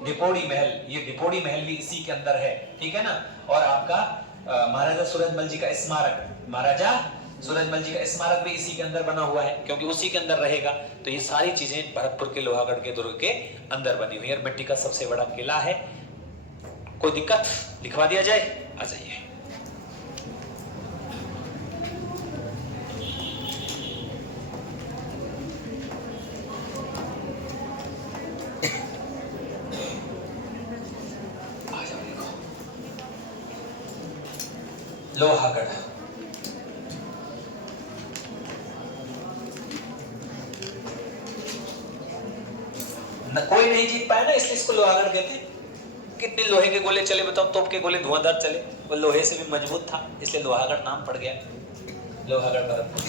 डिपोडी महल। ये डिपोडी महल भी इसी के अंदर है, ठीक है ना। और आपका महाराजा सूरजमल जी का स्मारक, महाराजा सूरजमल जी का स्मारक भी इसी के अंदर बना हुआ है, क्योंकि उसी के अंदर रहेगा। तो ये सारी चीजें भरतपुर के लोहागढ़ के दुर्ग के अंदर बनी हुई है। मिट्टी का सबसे बड़ा किला है। कोई दिक्कत? लिखवा दिया जाए? आ जाइए। लोहागढ़, न कोई नहीं जीत पाया ना, इसलिए इसको लोहागढ़ कहते हैं। कितने लोहे के गोले चले बताओ, तोप के गोले धुआंधार चले, वो लोहे से भी मजबूत था, इसलिए लोहागढ़ नाम पड़ गया। लोहागढ़ भरतपुर।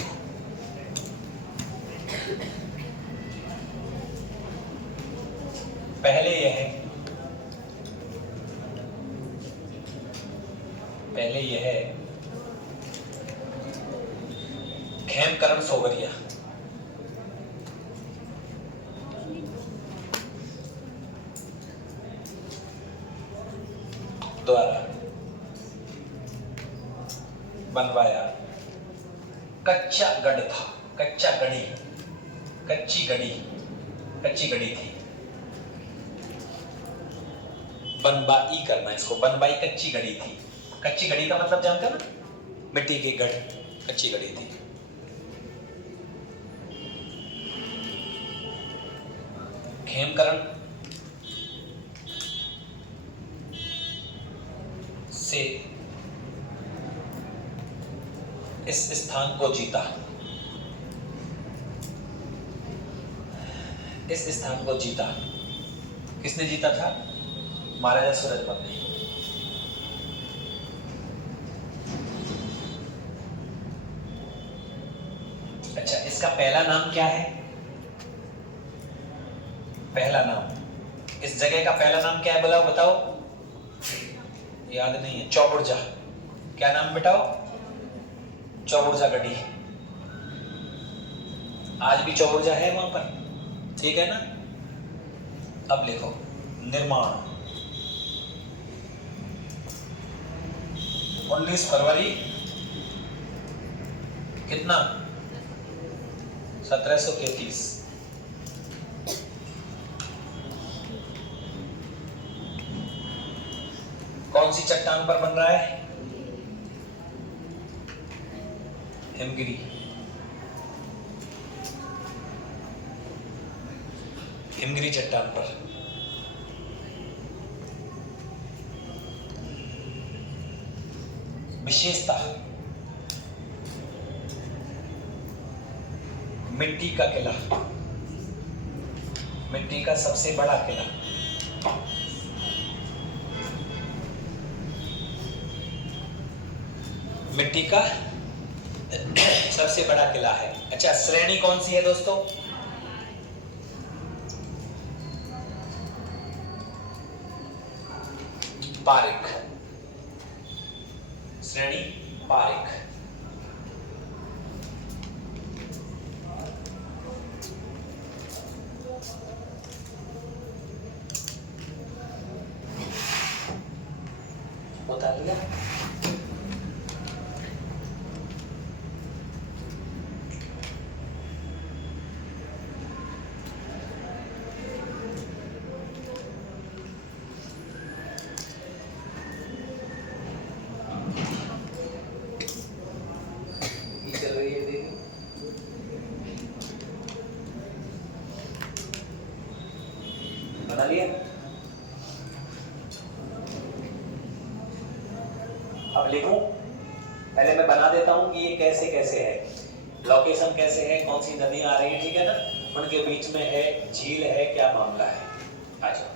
पहले यह है, पहले यह है खेमकरण सोगरिया। द्वारा बनवाया कच्चा गढ़ था, कच्चा गढ़ी, कच्ची गढ़ी, कच्ची गढ़ी थी। बनवाई करना इसको, बनवाई कच्ची गढ़ी थी। कच्ची गढ़ी का मतलब जानते हो ना, मिट्टी की गढ़, कच्ची गढ़ी थी। खेमकरण से इस स्थान को जीता, इस स्थान को जीता। किसने जीता था? महाराजा सूरजमल ने। अच्छा, इसका पहला नाम क्या है? पहला नाम, इस जगह का पहला नाम क्या है बताओ? बताओ, याद नहीं है। चौबुर्जा। क्या नाम बेटाओ? चौबुर्जा गढ़ी। आज भी चौबुर्जा है वहां पर, ठीक है ना। अब लिखो निर्माण। 19 फरवरी कितना? 1733। कौन सी चट्टान पर बन रहा है? हिमगिरी। हिमगिरी चट्टान पर। विशेषता, मिट्टी का किला, मिट्टी का सबसे बड़ा किला। मिट्टी का सबसे बड़ा किला है। अच्छा, श्रेणी कौन सी है दोस्तों? पारेख। श्रेणी पारेख। बता दिया। अब लिखूं, पहले मैं बना देता हूं कि ये कैसे कैसे है, लोकेशन कैसे है, कौन सी नदियां आ रही है, ठीक है ना, उनके बीच में है, झील है, क्या मामला है। अच्छा,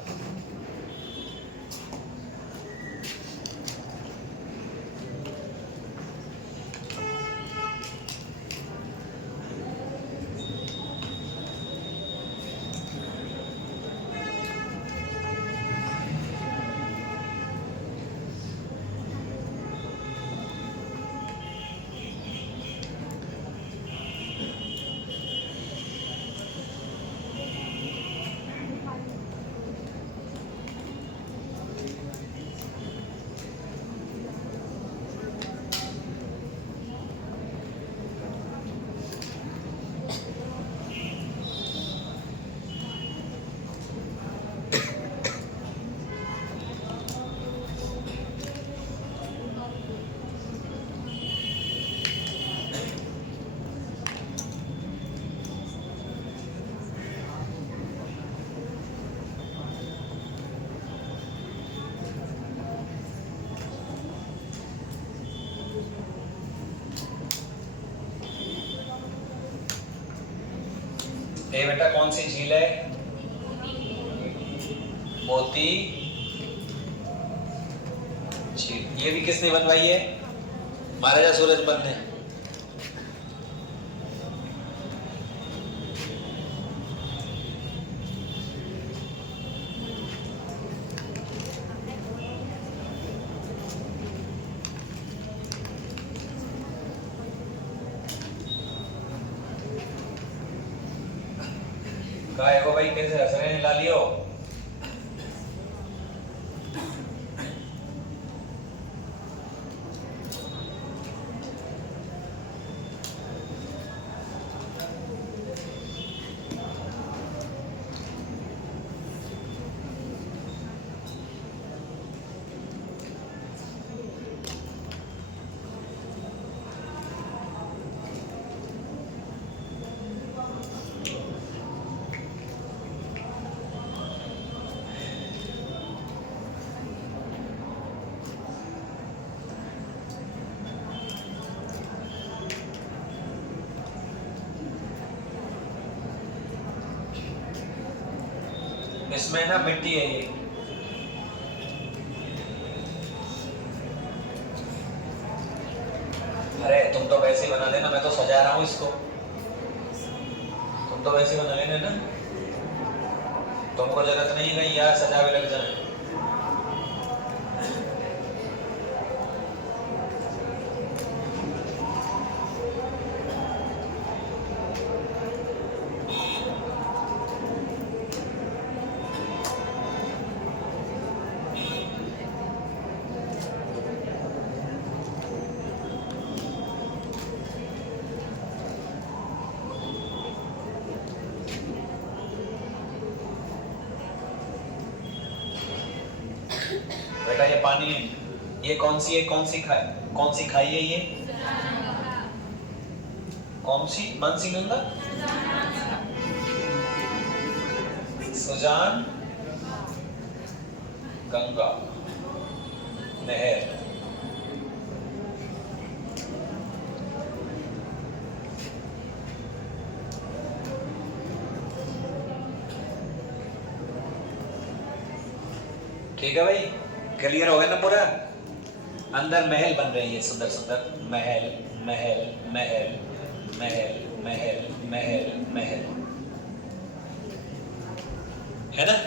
ये बेटा कौन सी झील है, मोती झील। ये भी किसने बनवाई है, महाराजा सूरजमल ने। काय को भाई कैसे हंस रहे हैं लालियो। इसमें ना मिट्टी है ये, अरे तुम तो वैसे ही बना लेना, मैं तो सजा रहा हूँ इसको, तुम तो वैसे ही बना लेना ना, तुमको जरूरत नहीं है यार सजावे लग जाए। बेटा ये पानी है, ये कौन सी है, कौन सी खाई है ये, कौन सी मानसी गंगा, सुजान गंगा नहर। ठीक है भाई, क्लियर हो गया ना पूरा। अंदर महल बन रहे हैं, सुंदर सुंदर महल महल महल महल महल महल महल, है ना।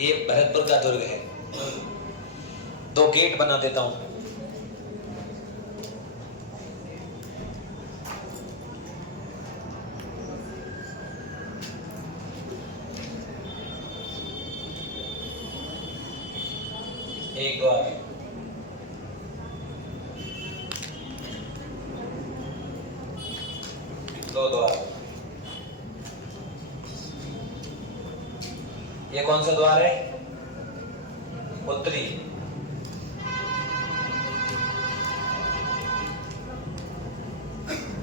ये भरतपुर का दुर्ग है। 2 गेट बना देता हूं। एक द्वार, 2 द्वार। ये कौन सा द्वार है, उत्तरी।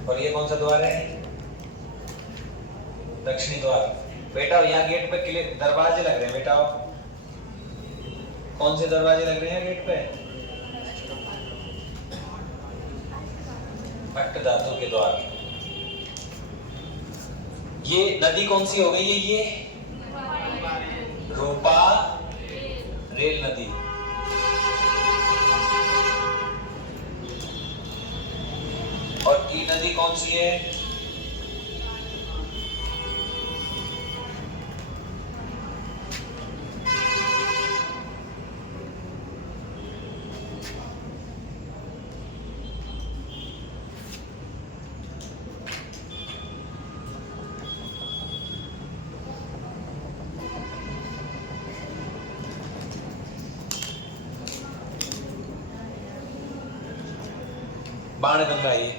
और ये कौन सा द्वार है, दक्षिणी द्वार। बेटा यहाँ गेट पे क्लियर दरवाजे लग रहे हैं बेटा, कौन से दरवाजे लग रहे हैं गेट पे, अष्ट धातु के द्वार। ये नदी कौन सी हो गई है? ये रूपा रेल नदी। और ई नदी कौन सी है? बाणगंगा। ये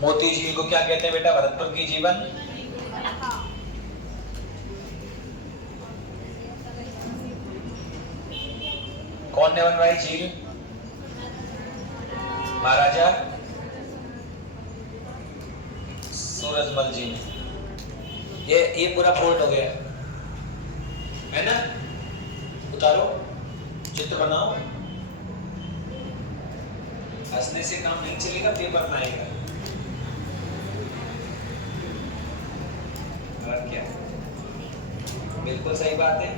मोती झील को क्या कहते हैं बेटा? भरतपुर की जीवन। कौन ने बनवाई झील? महाराजा सूरजमल जी ने। ये पूरा फोल्ड हो गया है ना? उतारो, चित्र बनाओ। हंसने से काम नहीं चलेगा, पेपर में आएगा। और क्या? बिल्कुल सही बात है।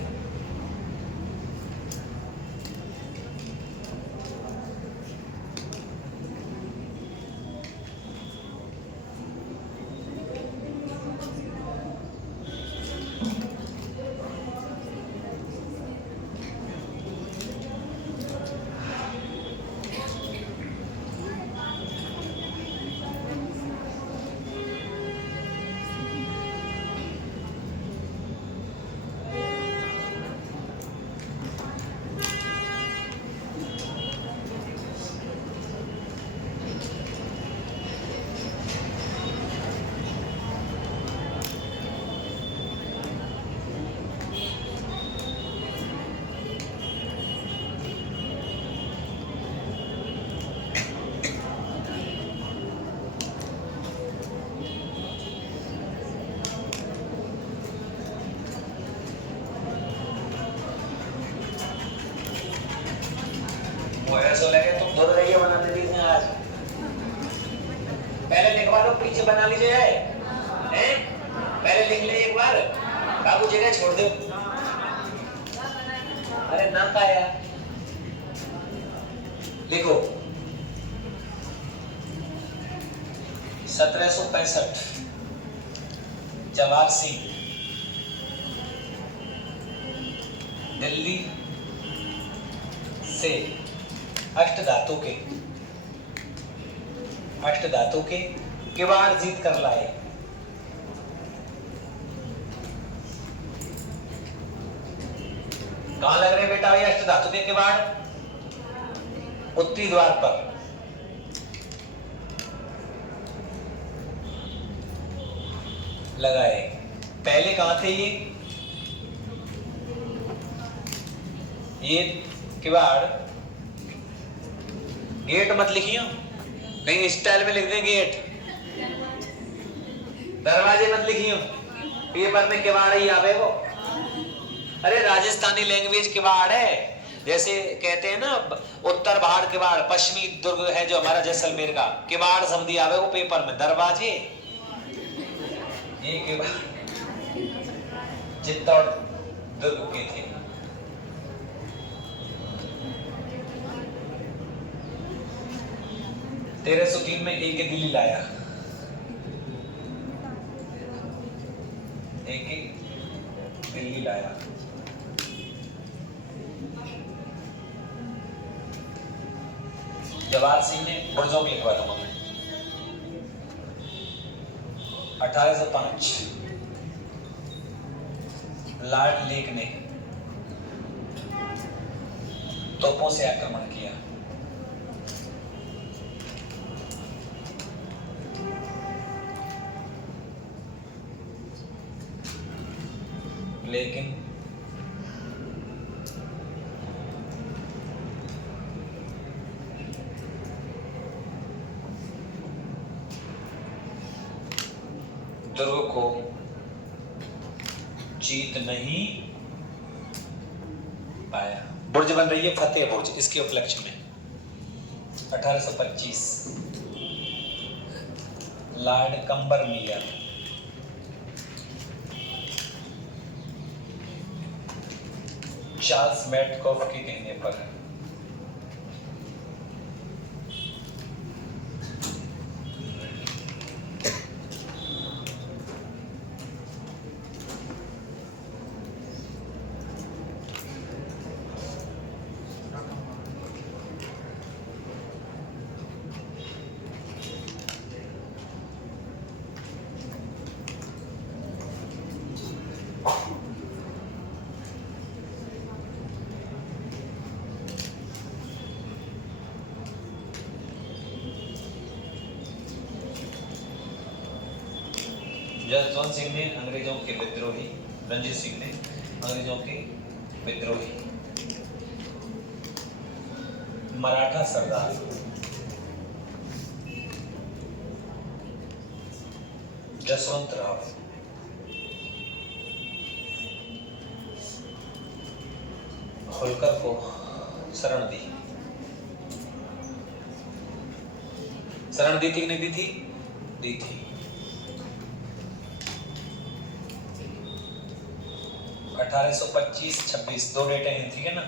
ऐसा लगे तुम धुल रही हो बनाने दीजिए। आज पहले लिखवा लो, पीछे बना लीजिए। हैं? पहले लिख ले एक बार, बाबू जगह छोड़ दो। अरे ना पाया, लिखो 1765 जवाहर सिंह दिल्ली से अष्ट धातु के किवाड़ जीत कर लाए। कहां लग रहे बेटा ये अष्ट धातु के किवाड़? उत्तरी द्वार पर। लगाए। पहले कहां थे ये किवाड़? गेट मत लिखिए, नहीं स्टाइल में लिख दें गेट। दरवाजे मत लिखिए, पेपर में किवाड़ ही आवे वो। अरे राजस्थानी लैंग्वेज किवाड़ है, जैसे कहते हैं ना उत्तर बाहर किवाड़, पश्चिमी दुर्ग है जो हमारा जैसलमेर का, किवाड़ शब्द आवे वो पेपर में। दरवाजे ये किवाड़ चित्तौड़ दुर्ग के थे। तेरह 1303 में एक दिल्ली लाया, एक दिल्ली लाया। जवाहर सिंह ने बुर्जों की लिखवा दूंगा मैं। 1805 लॉर्ड लेक ने तोपों से आक्रमण किया। लेकिन दुर्ग को जीत नहीं पाया। बुर्ज बन रही है फतेह बुर्ज इसके उपलक्ष्य में 1825। लॉर्ड कंबर मिया चार्ल्स मेटकॉफ के कहने पर जसवंत सिंह ने अंग्रेजों के विद्रोही, रणजीत सिंह ने अंग्रेजों के विद्रोही, मराठा सरदार जसवंत राव होलकर को शरण दी। शरण दी थी कि नहीं दी थी? दी थी। 1825-26 दो डेटें हैं, ठीक है ना।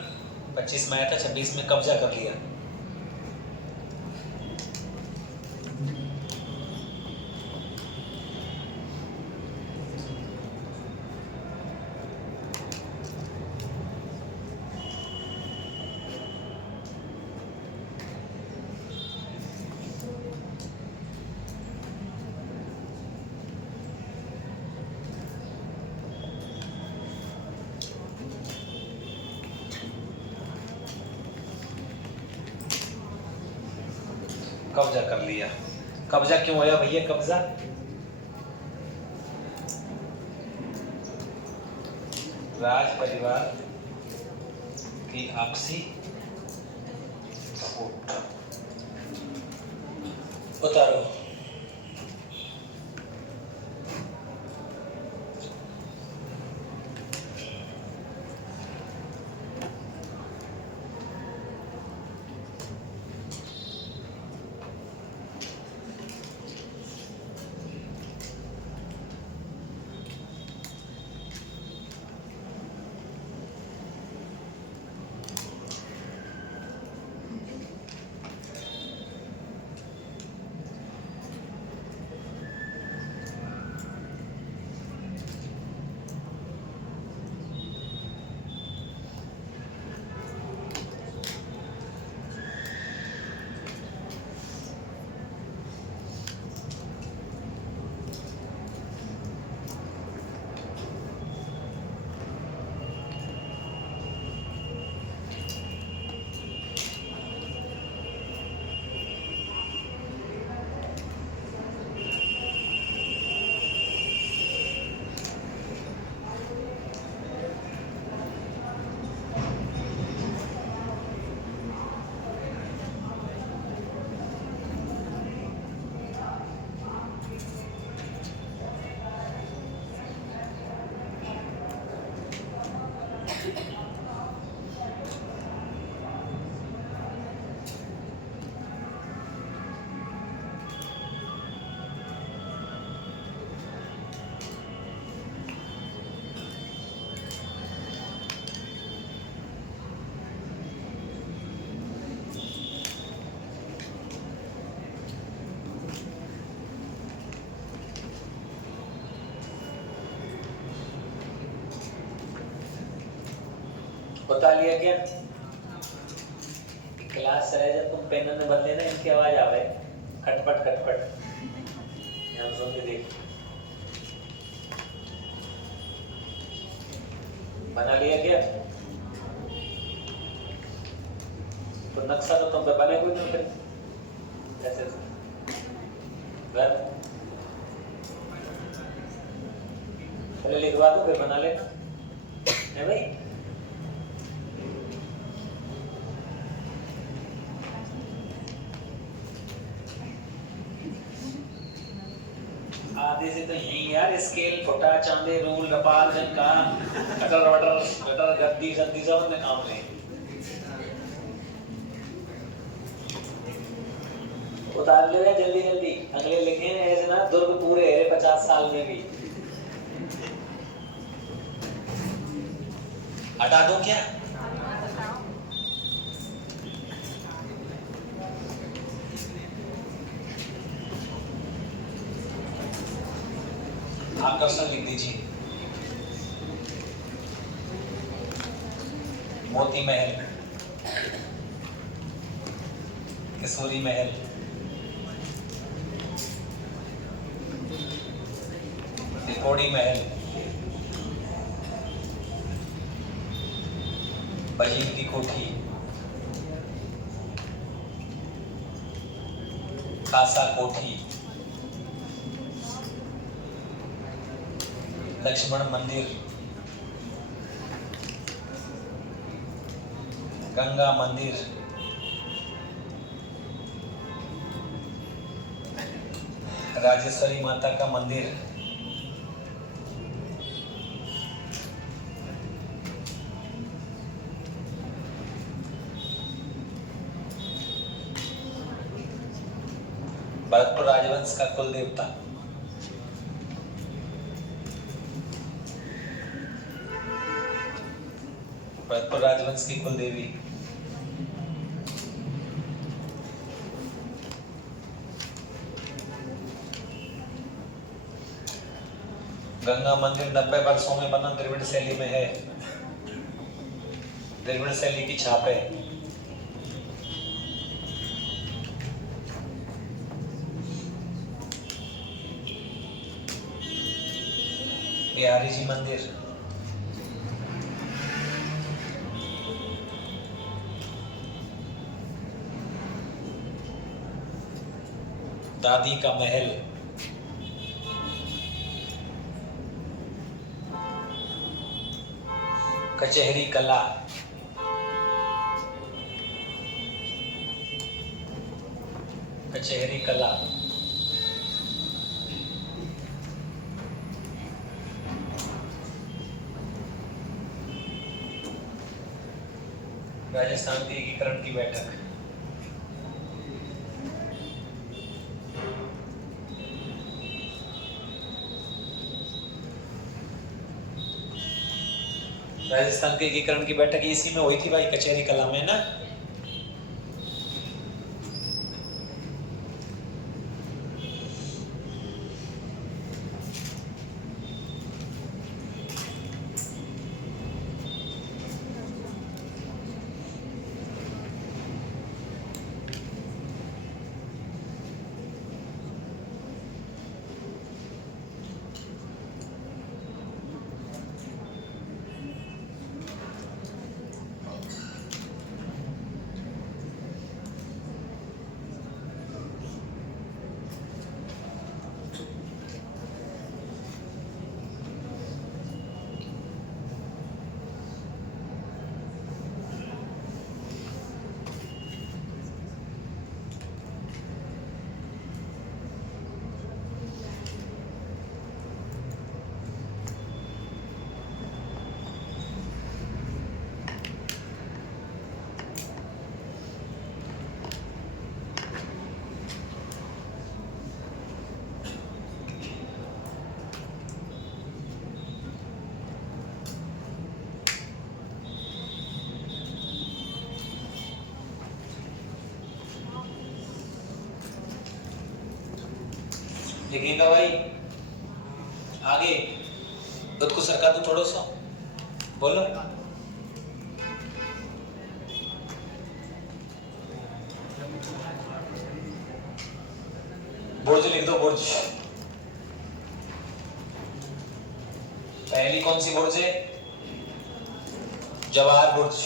25 में आया था, 26 में कब्जा कर लिया। कब्जा कर लिया। कब्जा क्यों होया भैया? कब्जा राज परिवार की आपसी फूट। उतारो। बता लिया क्या? क्लास चले जब तुम पेन में बदले ना, इनकी आवाज आवे खटपट खटपट। ध्यान सुन के देख। बना लिया क्या? तो नक्शा तो तुम पे बने कोई नहीं, फिर कैसे पहले लिखवा दो फिर बना लेना है भाई। आदि दादे से तो यही यार, स्केल, फुटा, चांदे, रूल, रपाल, झटका, कटर वटर, गटर, गद्दी सद्दी सब उनने काम ले उतार ले जल्दी जल्दी। अगले लिखे ऐसे ना, दुर्ग पूरे है 50 साल में भी। हटा दो क्या? आकर्षण लिख दीजिए। मोती महल, किशोरी महल, त्रिकोणी महल, बजीर की कोठी, खासा कोठी, लक्ष्मण मंदिर, गंगा मंदिर, राजेश्वरी माता का मंदिर, भरतपुर राजवंश का कुल देवता, भरतपुर राजवंश की कुल देवी, गंगा मंदिर 90 वर्षों में बना, द्रविड़ शैली में है, द्रविड़ शैली की छाप है। बिहारी जी मंदिर, दादी का महल, कचहरी कला, कचहरी कला, राजस्थान के एकीकरण की बैठक, राजस्थान के एकीकरण की बैठक इसी में हुई थी भाई, कचहरी कला में ना। लिखेगा भाई आगे, खुद को सरका दो थोड़ा सा, बोलो। बुर्ज लिख दो, बुर्ज। पहली कौन सी बुर्ज है? जवाहर बुर्ज।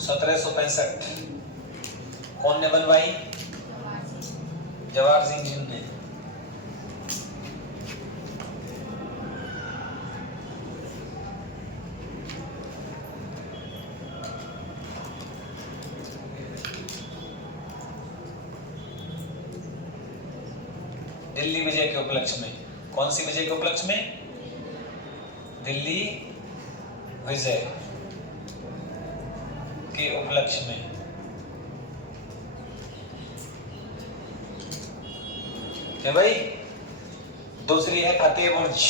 ₹1765 कौन ने बनवाई? जवाहर सिंह जी ने। दिल्ली विजय के उपलक्ष्य में। कौन सी विजय के उपलक्ष्य में? दिल्ली विजय के उपलक्ष्य में। है भाई। दूसरी है फतेह बुर्ज।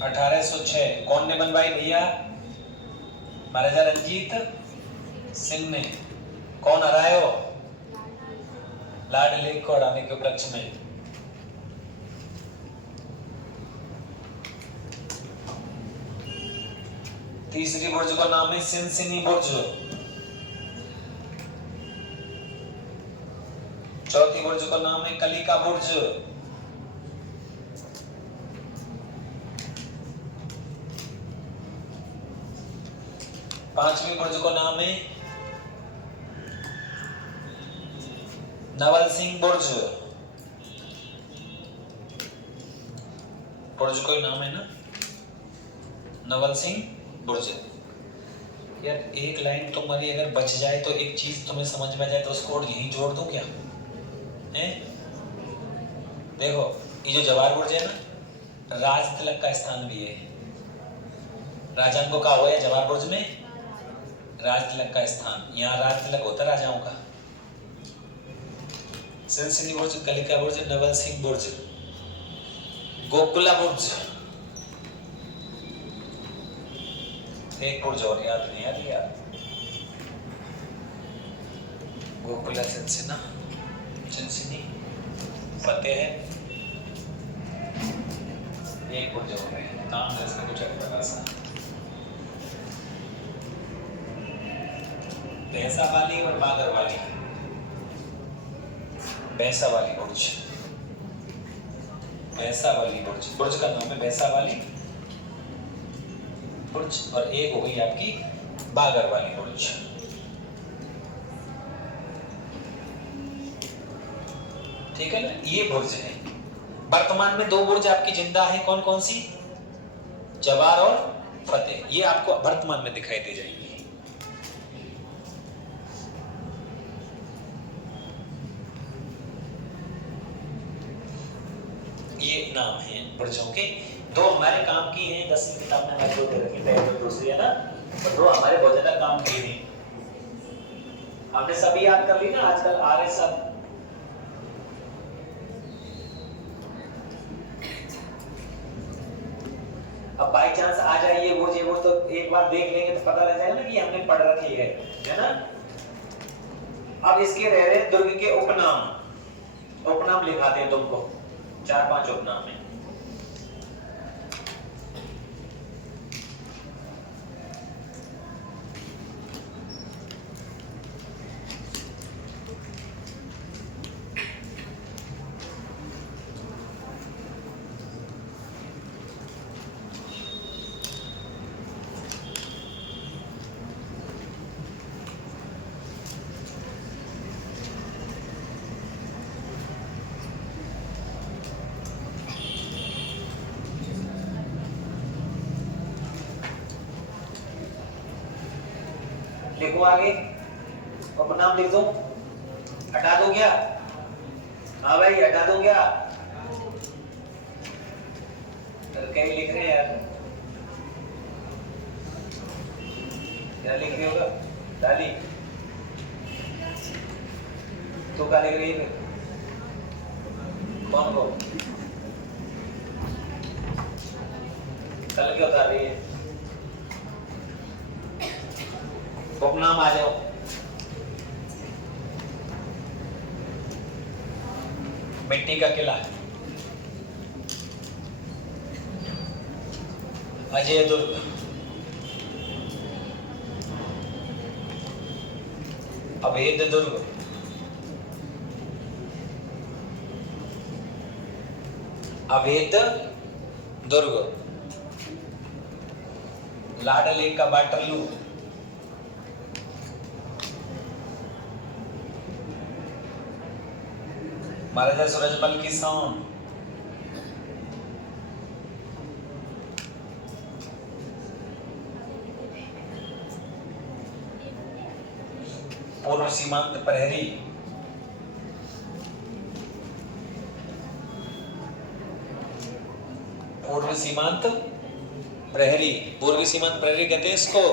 (1806) कौन ने बनवाई भैया? महाराजा रंजीत सिंह ने। कौन हराए हो? लॉर्ड लेक को हराने के उपलक्ष्य में। तीसरी बुर्ज का नाम है सिनसिनी बुर्ज। चौथी बुर्ज का नाम है कलिका बुर्ज। पांचवी बुर्ज का नाम है नवल सिंह बुर्ज। बुर्ज कोई नाम है ना, नवल सिंह बुर्ज। यार एक लाइन तुम्हारी अगर बच जाए तो, एक चीज तुम्हें समझ में जाए तो उसको और यहीं जोड़ दूं क्या है? देखो ये जो जवाहर बुर्ज है ना, राज तिलक का स्थान भी है। राजाओं को कहा हुआ है जवाहर बुर्ज में राज तिलक का स्थान। यहाँ राज तिलक होता है राजाओं का। सिनसिनी बुर्ज, कलिका बुर्ज, नवल सिंह बुर्ज, गोकुला बुर्ज। एक बुर्ज और याद नहीं यार यार, गोकुला, सिनसिनी, फतेह। एक बुर्ज हो गए, नाम जैसे कुछ बड़ा सा। भैंसा वाली और बागर वाली। भैंसा वाली बुर्ज, भैंसा वाली बुर्ज, बुर्ज का नाम है भैंसा वाली बुर्ज। और एक हो गई आपकी बागर वाली बुर्ज। ठीक है ना, ये बुर्ज है। वर्तमान में दो बुर्ज आपकी जिंदा है, कौन कौन सी? जवाहर और फतेह। ये आपको वर्तमान में दिखाई दे जाएंगी। ये नाम है बुर्जों के। दो हमारे काम की हैं, 10वीं किताब में हमारे दो दे रखी, पहली और दूसरी है ना, और दो हमारे बहुत ज्यादा काम की हैं। हमने सभी याद कर ली ना, आजकल आ रहे सब। अब बाई चांस आ जाइए वो तो एक बार देख लेंगे तो पता लग जाएगा ना कि हमने पढ़ रखी है ना। अब इसके रह रहे दुर्ग के उपनाम। उपनाम लिखाते हैं तुमको, 4-5 उपनाम है। लिखो आगे, उपनाम लिख दो। हटा दो क्या? हाँ भाई हटा दो क्या? कहीं लिख रहे हैं यार, क्या लिख रहे होगा? डाली तो क्या लिख रही है? कौन को? कल क्या उतार रही है? उपनाम आ जाओ। मिट्टी का किला, अजय दुर्ग, अभेद दुर्ग, अभेद दुर्ग, लॉर्ड लेक का वाटरलू, महाराजा सूरजमल की सौंड, पूर्व सीमांत प्रहरी, पूर्व सीमांत प्रहरी, पूर्वी सीमांत प्रहरी कहते हैं इसको।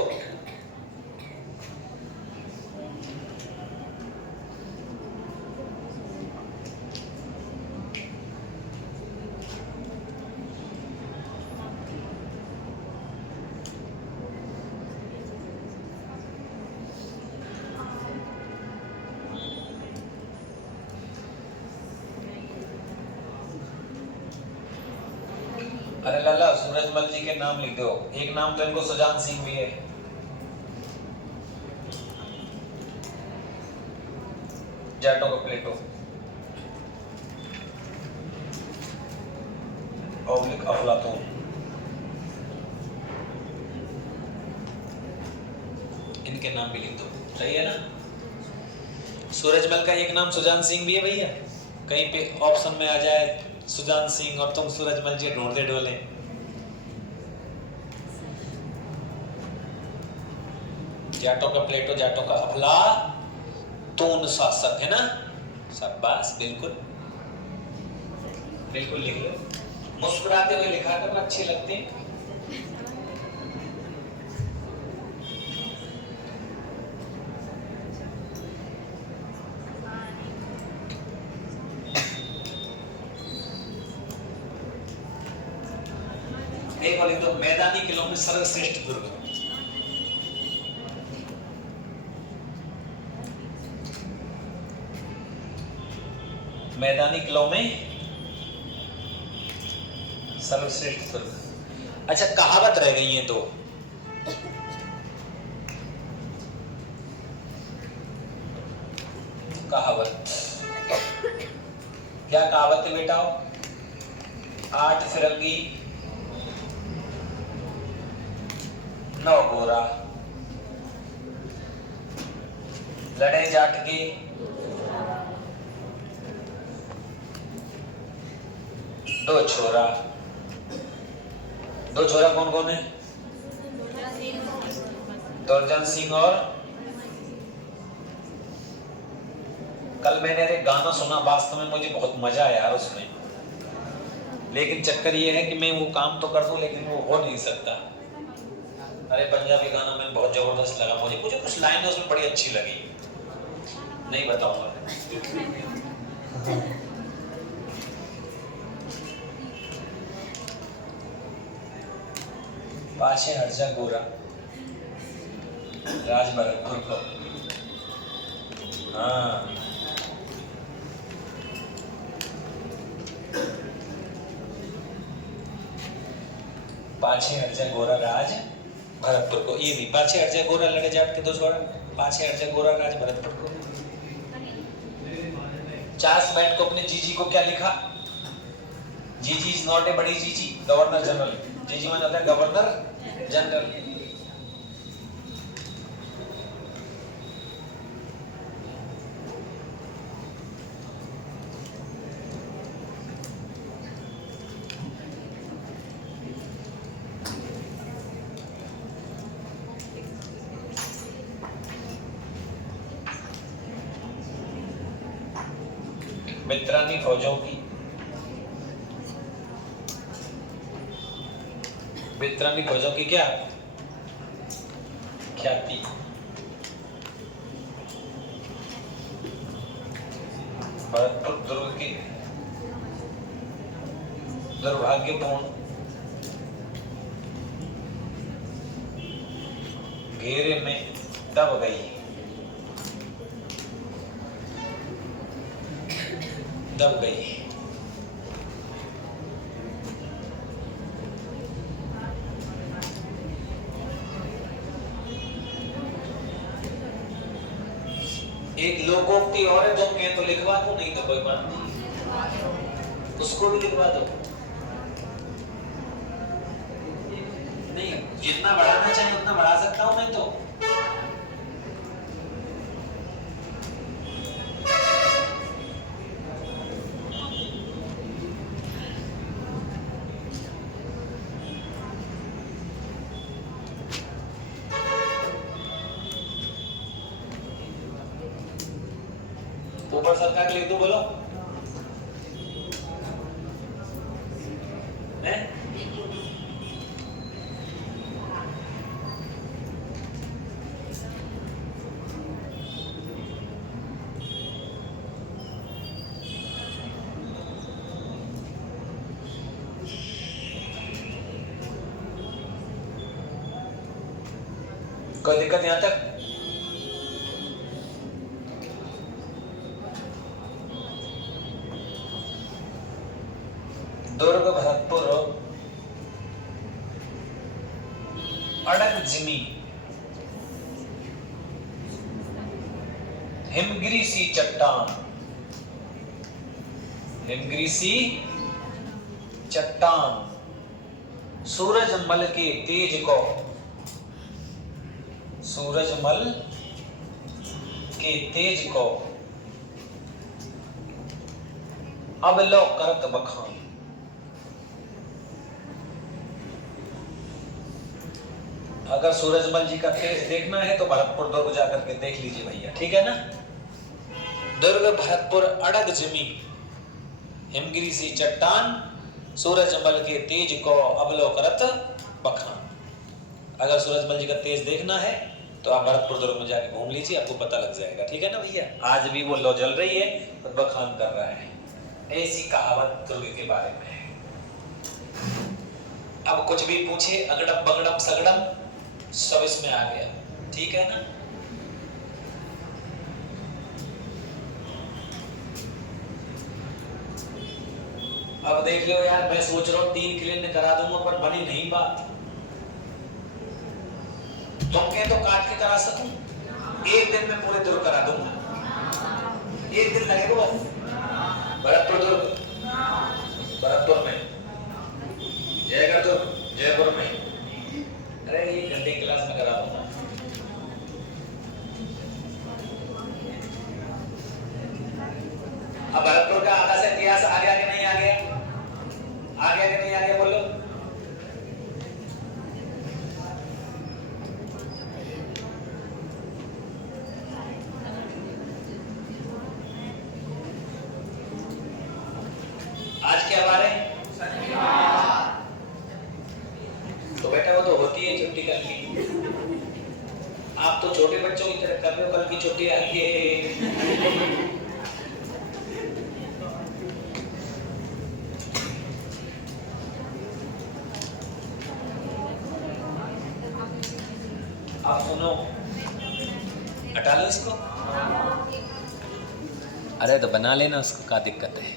अरे लाला, सूरजमल जी के नाम लिख दो। एक नाम तो इनको सुजान सिंह भी है। जाटों का प्लेटो, ऑब्लिक अफलातून। इनके नाम भी लिख दो, सही है ना। सूरजमल का एक नाम सुजान सिंह भी है भैया। कहीं पे ऑप्शन में आ जाए सुजान सिंह और तुम सूरजमल जी ढूंढते ढोले। जाटों का प्लेटो, जाटों का अफलातून शासक है ना। शाबाश, बिल्कुल बिल्कुल लिख लो। मुस्कुराते हुए लिखा कर, अच्छे लगते हैं। एक और लिख दो, मैदानी किलों में सर्वश्रेष्ठ दुर्ग। मैदानी किलों में सर्वश्रेष्ठ दुर्ग। अच्छा, कहावत रह गई है दो। कहावत, क्या कहावत है बेटा? 8 फिरंगी 9 गोरा, लड़े जाट के 2 छोरा। 2 छोरा कौन कौन है? दुर्जन सिंह और, कल मैंने एक गाना सुना, वास्तव में मुझे बहुत मजा आया यार उसमें। लेकिन चक्कर ये है कि मैं वो काम तो कर दूं लेकिन वो हो नहीं सकता। अरे पंजाबी गाना में बहुत जबरदस्त लगा मुझे कुछ लाइनें उसमें बड़ी अच्छी लगी, नहीं बताऊंगा। पाछे हर्जा गोरा राज भरतपुर को। हाँ, पाछे हर्जा गोरा राज भरतपुर को। ये भी पाछे हर्जा गोरा लड़े जाट के 2 छोरा, पाछे हर्जा गोरा राज भरतपुर को। चार्ल्स बैट को अपने जीजी को क्या लिखा? जीजी इज नॉट ए बड़ी जीजी, गवर्नर जनरल। जीजी मान जाता है गवर्नर जनरल। मित्रानी फौजों की, मित्रानी फौजों की क्या ख्याति? भरतपुर दुर्ग की दुर्भाग्यपूर्ण घेरे में दब गई, दब गई। एक लोकोक्ति और है, तुम कहें तो लिखवा दो, नहीं तो कोई बात नहीं, उसको भी लिखवा दो। नहीं, जितना बढ़ाना चाहिए उतना बढ़ा सकता हूं मैं तो। ऊपर सरका के लिख दो, बोलो हैं? कोई दिक्कत यहां तक? दुर्ग भरतपुर अड़गजिमी हिमगिरी सी चट्टान, हिमगिरी सी चट्टान सूरजमल के तेज को, सूरजमल के तेज को अब लो करत बखान। अगर सूरजमल जी का तेज देखना है तो भरतपुर दुर्ग जाकर के देख लीजिए भैया, ठीक है ना। दुर्ग भरतपुर अड़गजिमी हिमगिरी सी चट्टान सूरजमल के तेज को अबलो करत बखान। अगर सूरजमल जी का तेज देखना है तो आप भरतपुर दुर्ग में जाके घूम लीजिए, आपको पता लग जाएगा, ठीक है ना भैया। आज भी वो लो जल रही है और बखान कर रहा है, ऐसी कहावत दुर्ग के बारे में है। अब कुछ भी पूछे, अगड़म बगड़म सगड़म सब इसमें आ गया, ठीक है ना। अब देख लो यार, मैं सोच रहा हूं 3 क्लिन करा दूंगा पर बनी नहीं बात। तुम कहे तो काट के करा सकूं, 1 दिन में पूरे दुर्ग करा दूंगा। 1 दिन लगेगा भरतपुर दुर्ग, भरतपुर में जयगढ़ दुर्ग, जयपुर में, अरे 1 घंटे क्लास में करा दूंगा। अब भरतपुर का आधा से इतिहास आ गया कि नहीं आ गया? आ गया कि नहीं आ गया बोलो। आज क्या बार है? तो बेटा वो तो होती है छुट्टी कल की। आप तो छोटे बच्चों की तरह कर रहे हो, कल की छुट्टी आ गई है। आप सुनो, हटा लो इसको। अरे तो बना लेना उसको, क्या दिक्कत है।